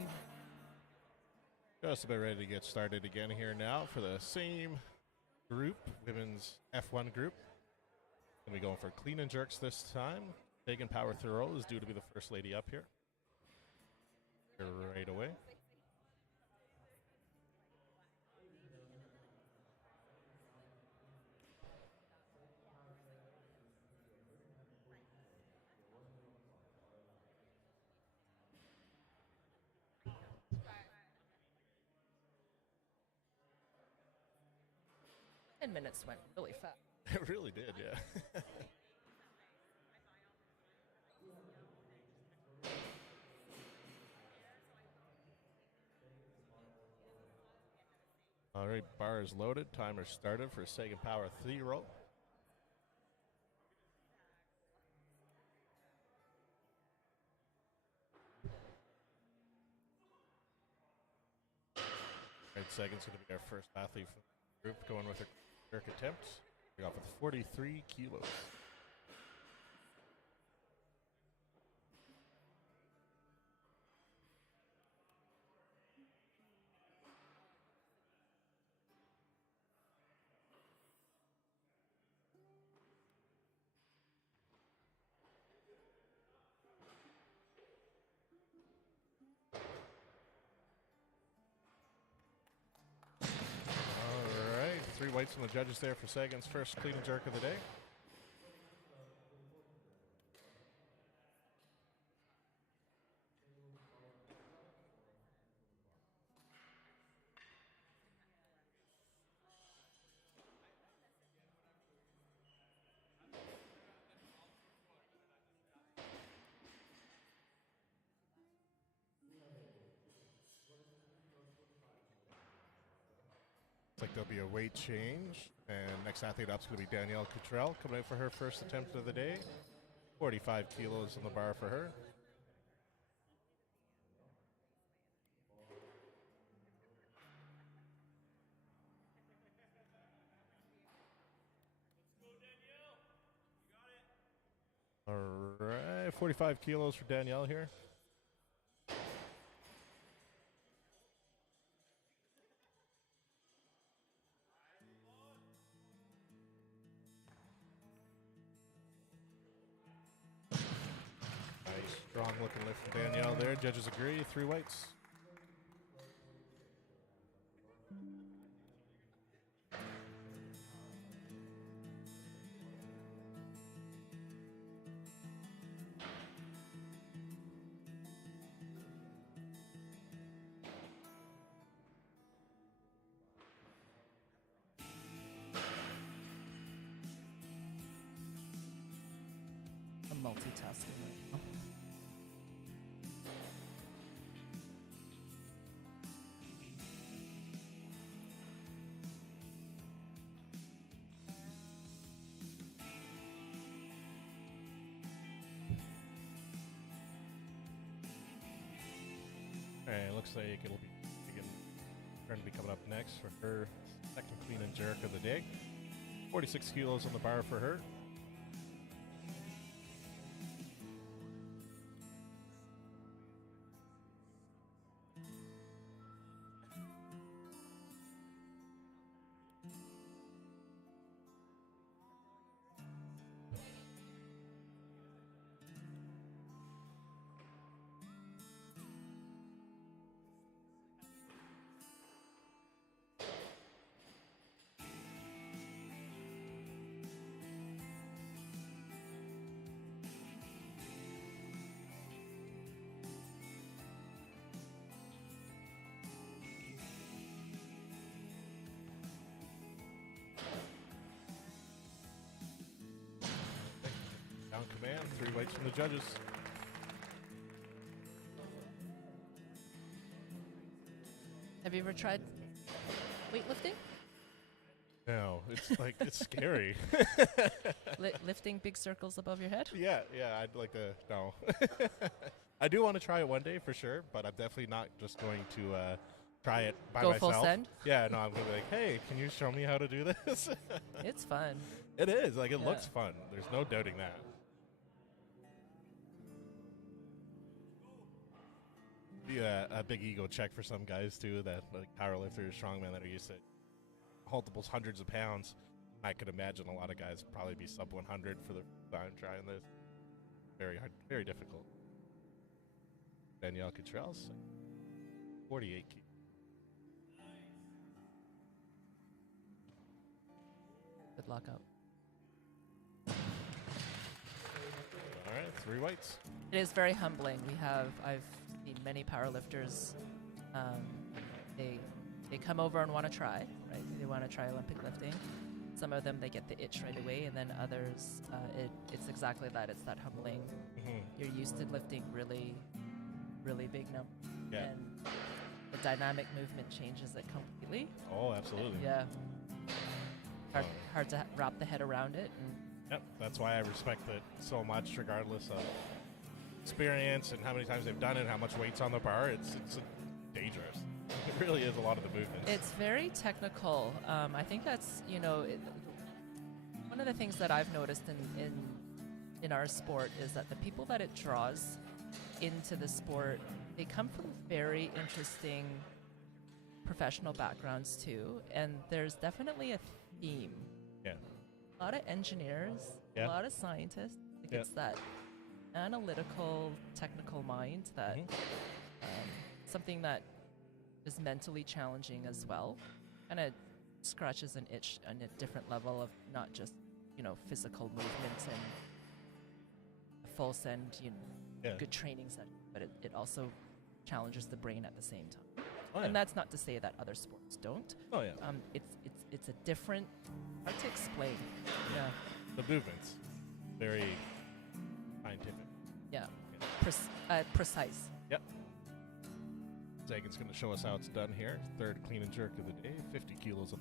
just about ready to get started again here now for the same group, women's F1 group. Going to be going for clean and jerks this time. Megan Power Thoreau is due to be the first lady up here. Right away. Minutes went really fast. It really did, yeah. All right, bar is loaded. Timer started for Sagan Power 3-row. Right, Sagan's going to be our first athlete from the group, going with her jerk attempt. We off with 43 kilos. Three whites from the judges there for Sagan's first clean and jerk of the day. Looks like there'll be a weight change, and next athlete up is going to be Danielle Cottrell coming in for her first attempt of the day. 45 kilos on the bar for her. All right, 45 kilos for Danielle here. Strong looking lift from Danielle there. Judges agree. Three whites. I'm multitasking right now. Alright, looks like it'll be going to be coming up next for her second clean and jerk of the day. 46 kilos on the bar for her. Down command, three whites from the judges. Have you ever tried weightlifting? No, it's like, it's scary. Lifting big circles above your head? Yeah, I'd like to, no. I do want to try it one day for sure, but I'm definitely not just going to try it by myself. Go full send? Yeah, no, I'm going to be like, hey, can you show me how to do this? It's fun. It is, like, it Yeah. looks fun. There's no doubting that. Be a big ego check for some guys too. That like powerlifters, strongmen that are used to multiples hundreds of pounds. I could imagine a lot of guys probably be sub 100 for the first time trying this. Very hard, very difficult. Danielle Cottrell's 48 kilos. Good luck out. All right, 3 weights. It is very humbling. I've seen many powerlifters. They come over and want to try, right? They want to try Olympic lifting. Some of them, they get the itch right away, and then others, it's exactly that. It's that humbling. Mm-hmm. You're used to lifting really, really big numbers, Yeah. and the dynamic movement changes it completely. Oh, absolutely. Yeah. Hard to wrap the head around it. And Yep, that's why I respect it so much, regardless of experience and how many times they've done it, how much weight's on the bar. It's dangerous. It really is a lot of the movement. it's very technical. I think that's, one of the things that I've noticed in our sport is that the people that it draws into the sport, they come from very interesting professional backgrounds too, and there's definitely a theme. Yeah. A lot of engineers, Yeah. a lot of scientists. Like Yeah. It's that analytical, technical mind that something that is mentally challenging as well, kind of scratches an itch on a different level of not just physical movements and a full send Yeah. good training session, but it also challenges the brain at the same time. Oh, And yeah. that's not to say that other sports don't. Oh, yeah. It's a different, hard to explain. Yeah, The movements, very scientific. yeah, Yeah. precise. Yep. Zagan's going to show us how it's done here. Third clean and jerk of the day, 50 kilos of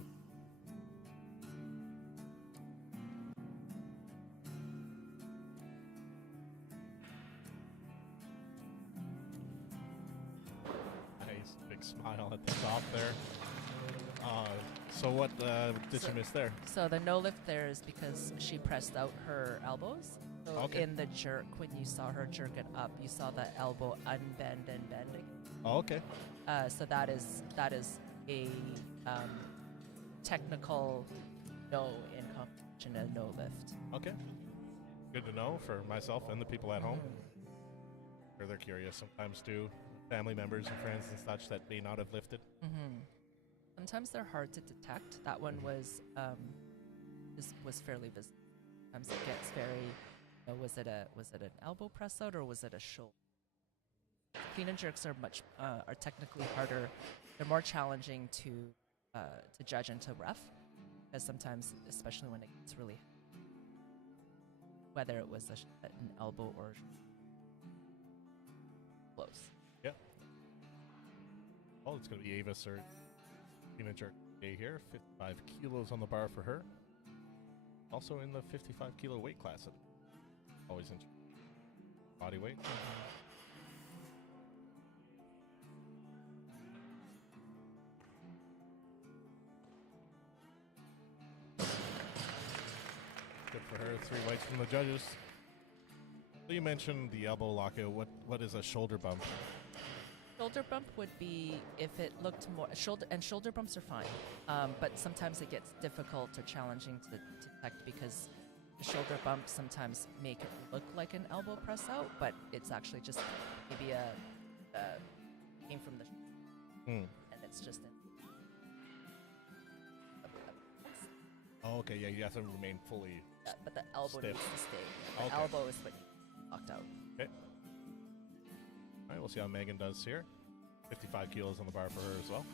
nice big smile at the top there. So what did you miss there? So the no lift there is because she pressed out her elbows. So Okay. in the jerk, when you saw her jerk it up, you saw the elbow unbend and bend. Oh, okay. So that is a technical no in competition, a no lift. Okay. Good to know for myself and the people at home. Or they're curious sometimes too. Family members and friends and such that may not have lifted. Mm-hmm. Sometimes they're hard to detect. That one was fairly visible. Sometimes it gets very. Was it an elbow press out or was it a shoulder? Clean and jerks are technically harder. They're more challenging to judge and to ref, because sometimes, especially when it gets really, whether it was an elbow or close. Yeah. Well, it's going to be Avis or clean and jerk day here. 55 kilos on the bar for her. Also in the 55 kilo weight class. Always interesting. Body weight. Good for her. 3 weights from the judges. So you mentioned the elbow lockout. What is a shoulder bump? Shoulder bump would be if it looked more shoulder bumps are fine, but sometimes it gets difficult or challenging to detect because the shoulder bumps sometimes make it look like an elbow press out, but it's actually just maybe came from the and it's just Oh, okay. Yeah, you have to remain fully. but the elbow Stiff. needs to stay. The Okay. elbow is what locked out. Okay. All right, we'll see how Megan does here. 55 kilos on the bar for her as well.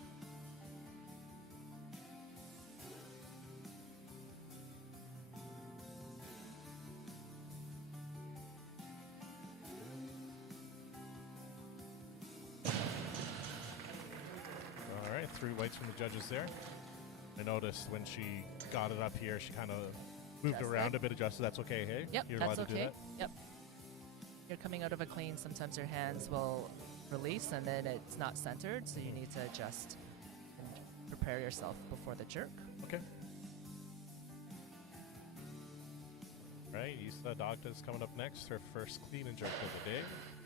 All right, 3 weights from the judges there. I noticed when she got it up here, she kind of moved Adjusted. around a bit, adjusted. That's okay, hey? Yep, You're that's allowed to do okay. that? Yep. You're coming out of a clean, sometimes your hands will release and then it's not centered, so you need to adjust and prepare yourself before the jerk. Okay. Right, Issa Dogta's coming up next. Her first clean and jerk of the day.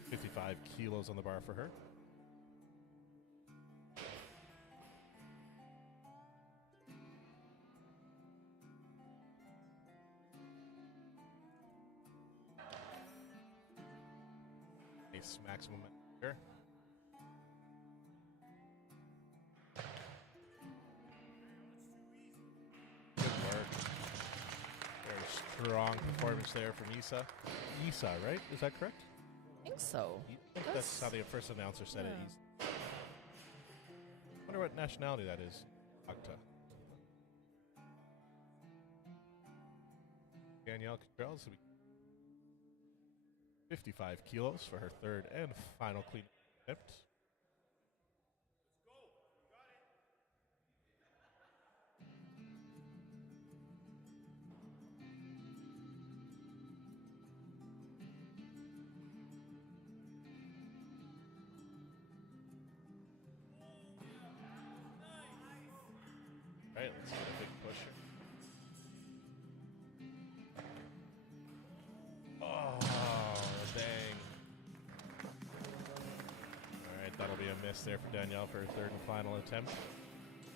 55 kilos on the bar for her. Nice maximum here. Good work. Very strong performance there from Isa. Isa, right? Is that correct? I think so. I think that's how the first announcer said it. Isa. Wonder what nationality that is. Octa. Danielle Cottrell, so 55 kilos for her third and final clean attempt. All right, let's see a big pusher. Oh, dang. All right, that'll be a miss there for Danielle for her third and final attempt.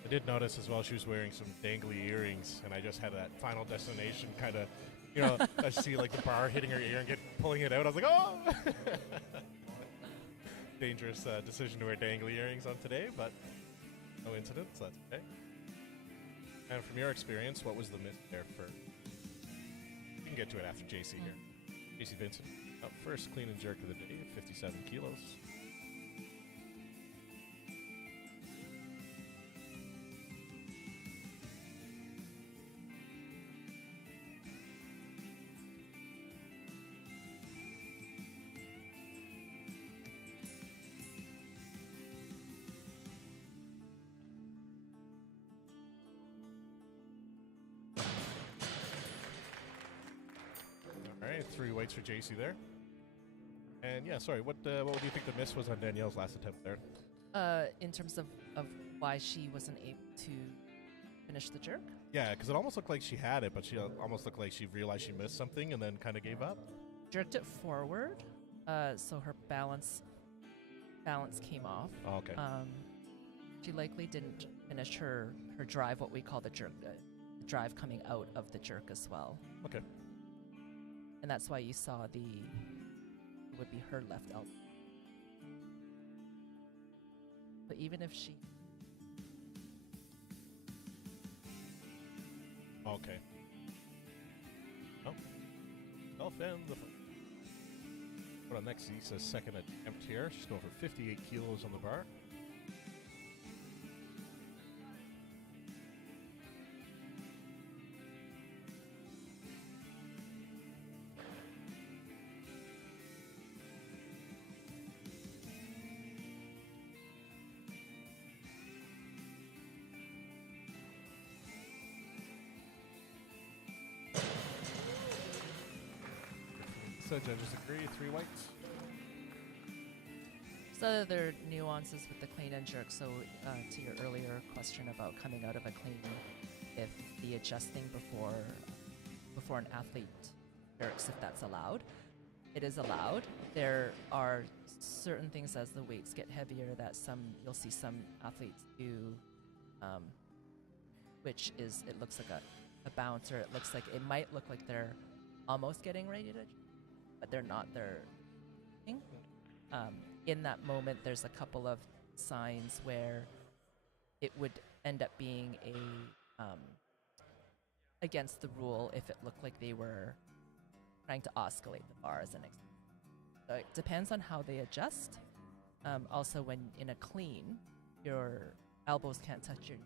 I did notice as well she was wearing some dangly earrings, and I just had that final destination kind of, you know, I see like the bar hitting her ear and pulling it out. I was like, oh! Dangerous decision to wear dangly earrings on today, but no incident, so that's okay. And from your experience, what was the miss there for? You can get to it after JC here. JC Vincent, up first clean and jerk of the day, 57 kilos. All right, 3 weights for JC there. And yeah, sorry, what do you think the miss was on Danielle's last attempt there? In terms of why she wasn't able to finish the jerk? Yeah, because it almost looked like she had it, but she almost looked like she realized she missed something and then kind of gave up. Jerked it forward, so her balance came off. Oh, okay. She likely didn't finish her drive, what we call the jerk, the drive coming out of the jerk as well. Okay. And that's why you saw it would be her left elbow. But even if she... Okay. Oh. Self and the... What on next? Isa's second attempt here. She's going for 58 kilos on the bar. So judges agree, 3 whites. So there are nuances with the clean and jerk. So to your earlier question about coming out of a clean, if the adjusting before an athlete jerks, if that's allowed, it is allowed. There are certain things as the weights get heavier that you'll see some athletes do, which is it looks like a bounce, or it looks like it might look like they're almost getting ready to, but they're not. They're in that moment, there's a couple of signs where it would end up being against the rule if it looked like they were trying to oscillate the bar as an example. So it depends on how they adjust. Also, when in a clean, your elbows can't touch your knee.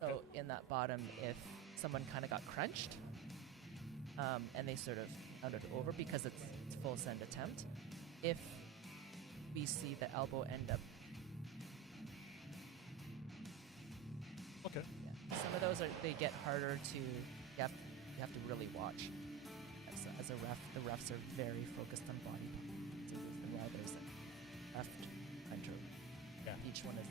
So in that bottom, if someone kind of got crunched and they sort of counted over because it's full send attempt, if we see the elbow end up. Okay. Yeah. Some of those they get harder to. You have to really watch. As a ref, the refs are very focused on body posture. So why there's a left hunter. Yeah. Each one is.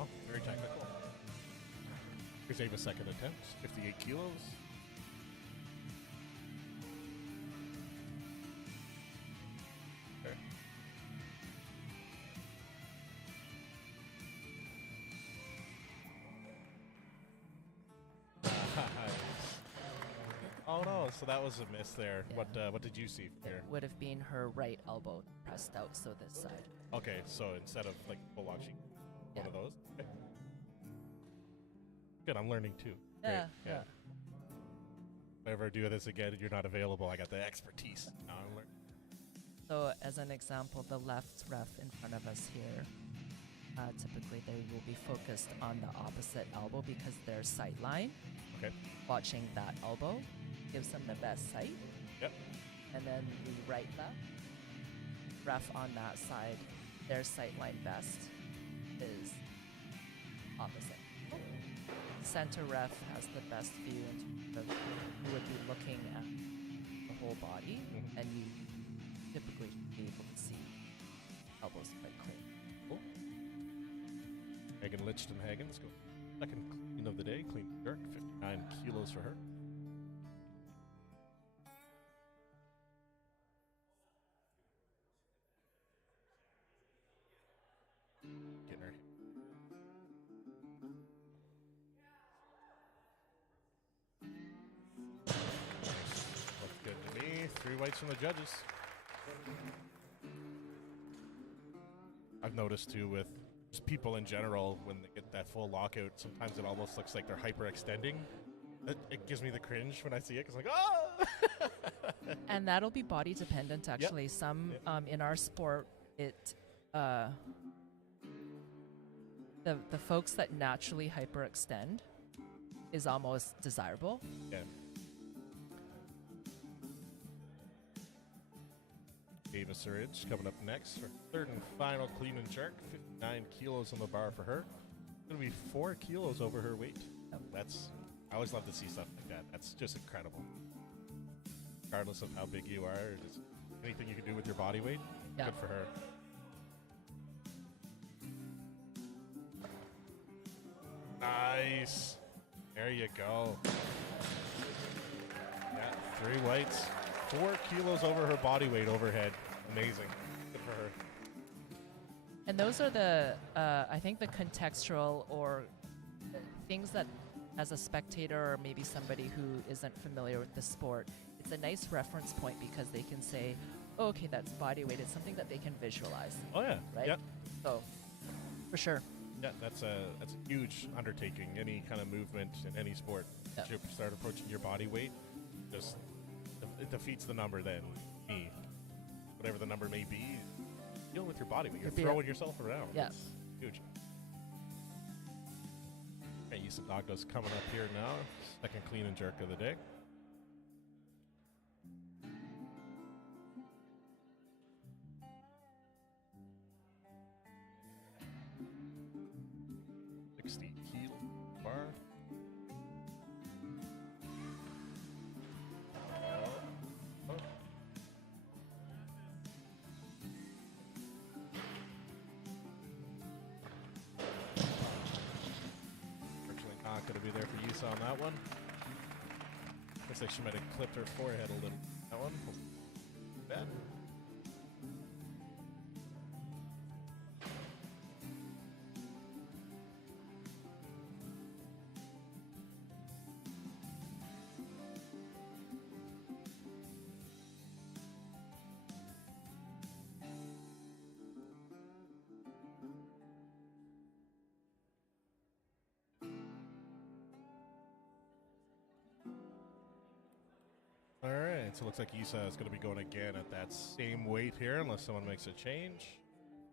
Oh, very technical. Here's Ava's second attempt, 58 kilos. Oh no, Oh, so that was a miss there. Yeah. What did you see from here? It would have been her right elbow pressed out, so this side. Okay, so instead of like full lock, she one Yeah. of those. Okay. Good, I'm learning too. Yeah, Great. yeah. If I ever do this again and you're not available, I got the expertise. Now I'm learning. So as an example, the left ref in front of us here, typically they will be focused on the opposite elbow because they're sight line. Okay. Watching that elbow gives them the best sight. Yep. And then the right left ref on that side, their sight line best is opposite. Center ref has the best view in terms of you would be looking at the whole body, Mhm. and you typically should be able to see elbows quite clean. Cool. Megan Lichtenhagen, let's go. Second clean of the day, clean jerk, 59 kilos for her. Getting her. Looks good to me. 3 whites from the judges. I've noticed too with just people in general, when they get that full lockout, sometimes it almost looks like they're hyperextending. It gives me the cringe when I see it, because like, oh! And that'll be body dependent, actually. Some in our sport, the folks that naturally hyperextend is almost desirable. Yeah. Ava Surridge coming up next for third and final clean and jerk. 59 kilos on the bar for her. Going to be 4 kilos over her weight. I always love to see stuff like that. That's just incredible. Regardless of how big you are, or just anything you can do with your body weight, good for her. Nice. There you go. Yeah, 3 whites. 4 kilos over her body weight overhead. Amazing. Good for her. And those are the, I think, the contextual or things that, as a spectator or maybe somebody who isn't familiar with the sport, it's a nice reference point because they can say, oh, okay, that's body weight. It's something that they can visualize. Oh, yeah. Right? Yep. So, for sure. Yeah, that's a huge undertaking. Any kind of movement in any sport, Yep. you start approaching your body weight, just it defeats the number. Then whatever the number may be, deal with your body weight. You're throwing yourself around. Yeah. It's huge. Okay, Yusuf Nagda's coming up here now. Second clean and jerk of the day. Bar. Unfortunately not going to be there for Yusa on that one. Looks like she might have clipped her forehead a little. That one. Bad. All right, so it looks like Isa is going to be going again at that same weight here, unless someone makes a change.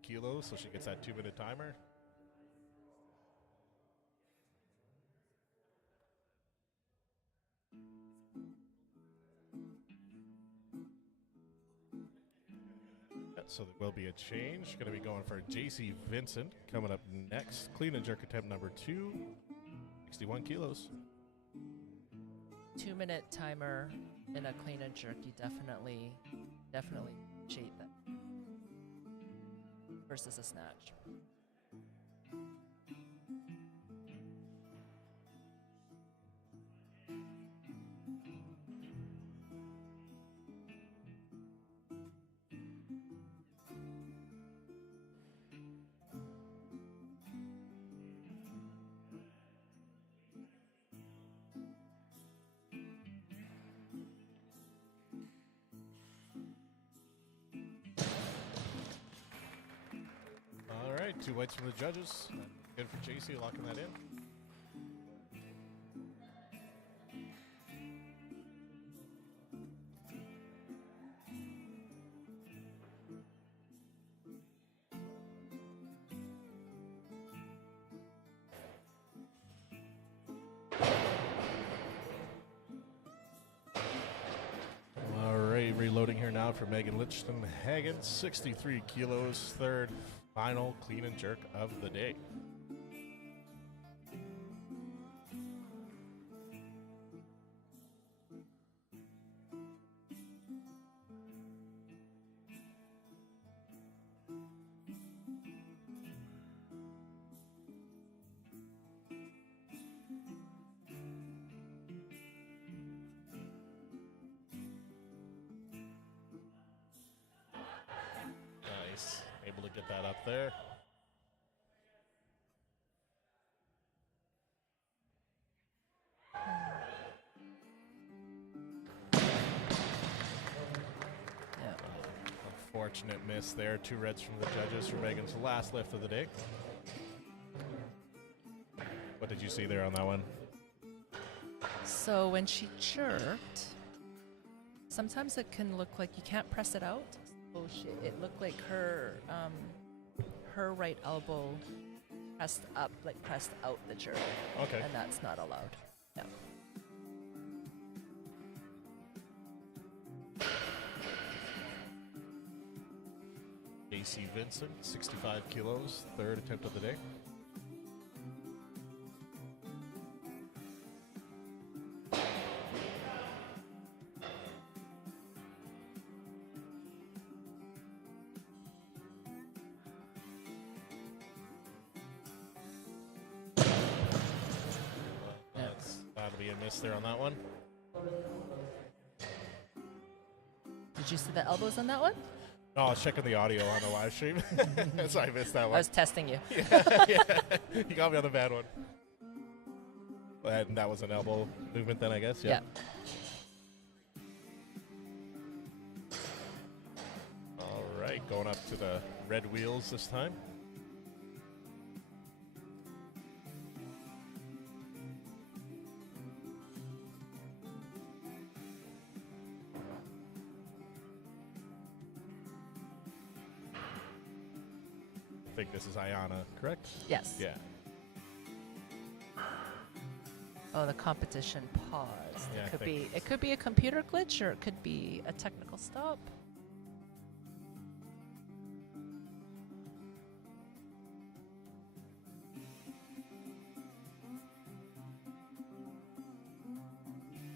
Kilos, so she gets that 2-minute timer. Yeah, so there will be a change. Going to be going for JC Vincent coming up next. Clean and jerk attempt number 2, 61 kilos. 2-minute timer in a clean and jerk, you definitely appreciate that versus a snatch. 2 whites from the judges. Good for JC locking that in. Reloading here now for Megan Lichtenhagen, 63 kilos, third final clean and jerk of the day. Able to get that up there. Unfortunate miss there. 2 reds from the judges for Megan's last lift of the day. What did you see there on that one? So when she jerked, sometimes it can look like you can't press it out. Oh shit! It looked like her right elbow pressed up, like pressed out the jerk. Okay. And that's not allowed. No. AC Vincent, 65 kilos, third attempt of the day. That'll be a miss there on that one. Did you see the elbows on that one? No, I was checking the audio on the live stream. So I missed that one. I was testing you. Yeah. You got me on the bad one. And that was an elbow movement then, I guess? Yeah. All right, going up to the red wheels this time. I think this is Ayana, correct? Yes. Yeah. Oh, the competition paused. Yeah, It could be a computer glitch, or it could be a technical stop.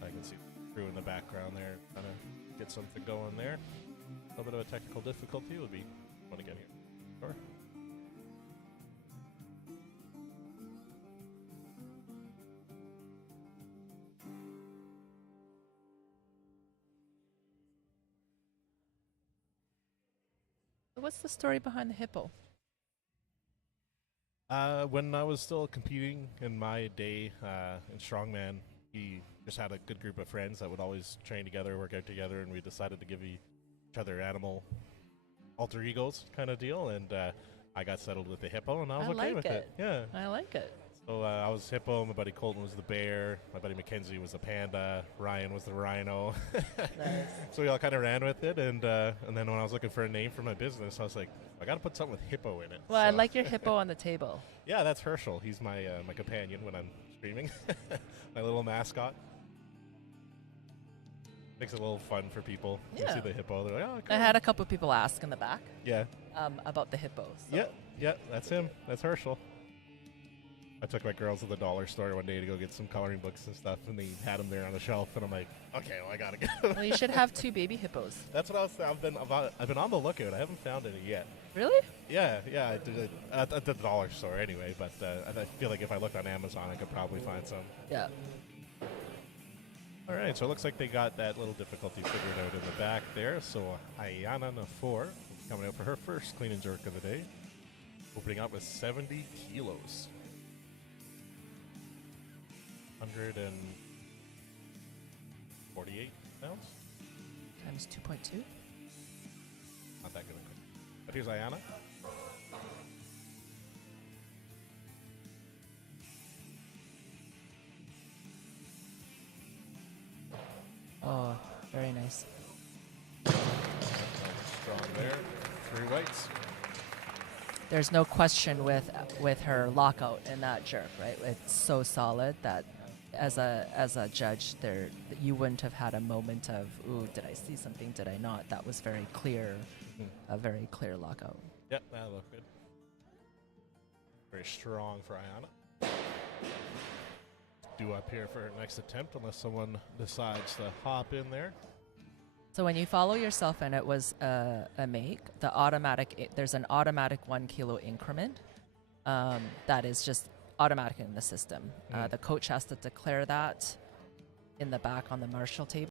I can see the crew in the background there, trying to get something going there. A little bit of a technical difficulty would be fun again here. Sure. What's the story behind the hippo? When I was still competing in my day in strongman, we just had a good group of friends that would always train together, work out together, and we decided to give each other animal alter egos kind of deal. And I got settled with the hippo, and I was okay with it. Yeah, I like it. So I was hippo. My buddy Colton was the bear. My buddy Mackenzie was the panda. Ryan was the rhino. Nice. So we all kind of ran with it, and then when I was looking for a name for my business, I was like, I got to put something with hippo in it. Well, I like your hippo on the table. Yeah, that's Herschel. He's my my companion when I'm streaming. My little mascot. Makes it a little fun for people. You see the hippo. They're like, oh, cool. I had a couple of people ask in the back. Yeah. About the hippos. So. Yeah, that's him. That's Herschel. I took my girls to the dollar store one day to go get some coloring books and stuff, and they had them there on the shelf, and I'm like, okay, well, I gotta go. Well, you should have 2 baby hippos. That's what I've been on the lookout. I haven't found any yet. Really? Yeah, I did it at the dollar store anyway, but I feel like if I looked on Amazon, I could probably find some. Yeah. All right, so it looks like they got that little difficulty figured out in the back there. So Ayana Nafor coming out for her first clean and jerk of the day, opening up with 70 kilos. 148 pounds? Times 2.2? Not that good. But here's Ayana. Very nice. Strong there. 3 whites. There's no question with her lockout in that jerk, right? It's so solid that as a judge, you wouldn't have had a moment of, ooh, did I see something? Did I not? That was very clear, a very clear lockout. Yep, that looked good. Very strong for Ayana. Do up here for her next attempt, unless someone decides to hop in there. So when you follow yourself in, it was a make. There's an automatic 1 kilo increment that is just automatic in the system. The coach has to declare that in the back on the marshal table.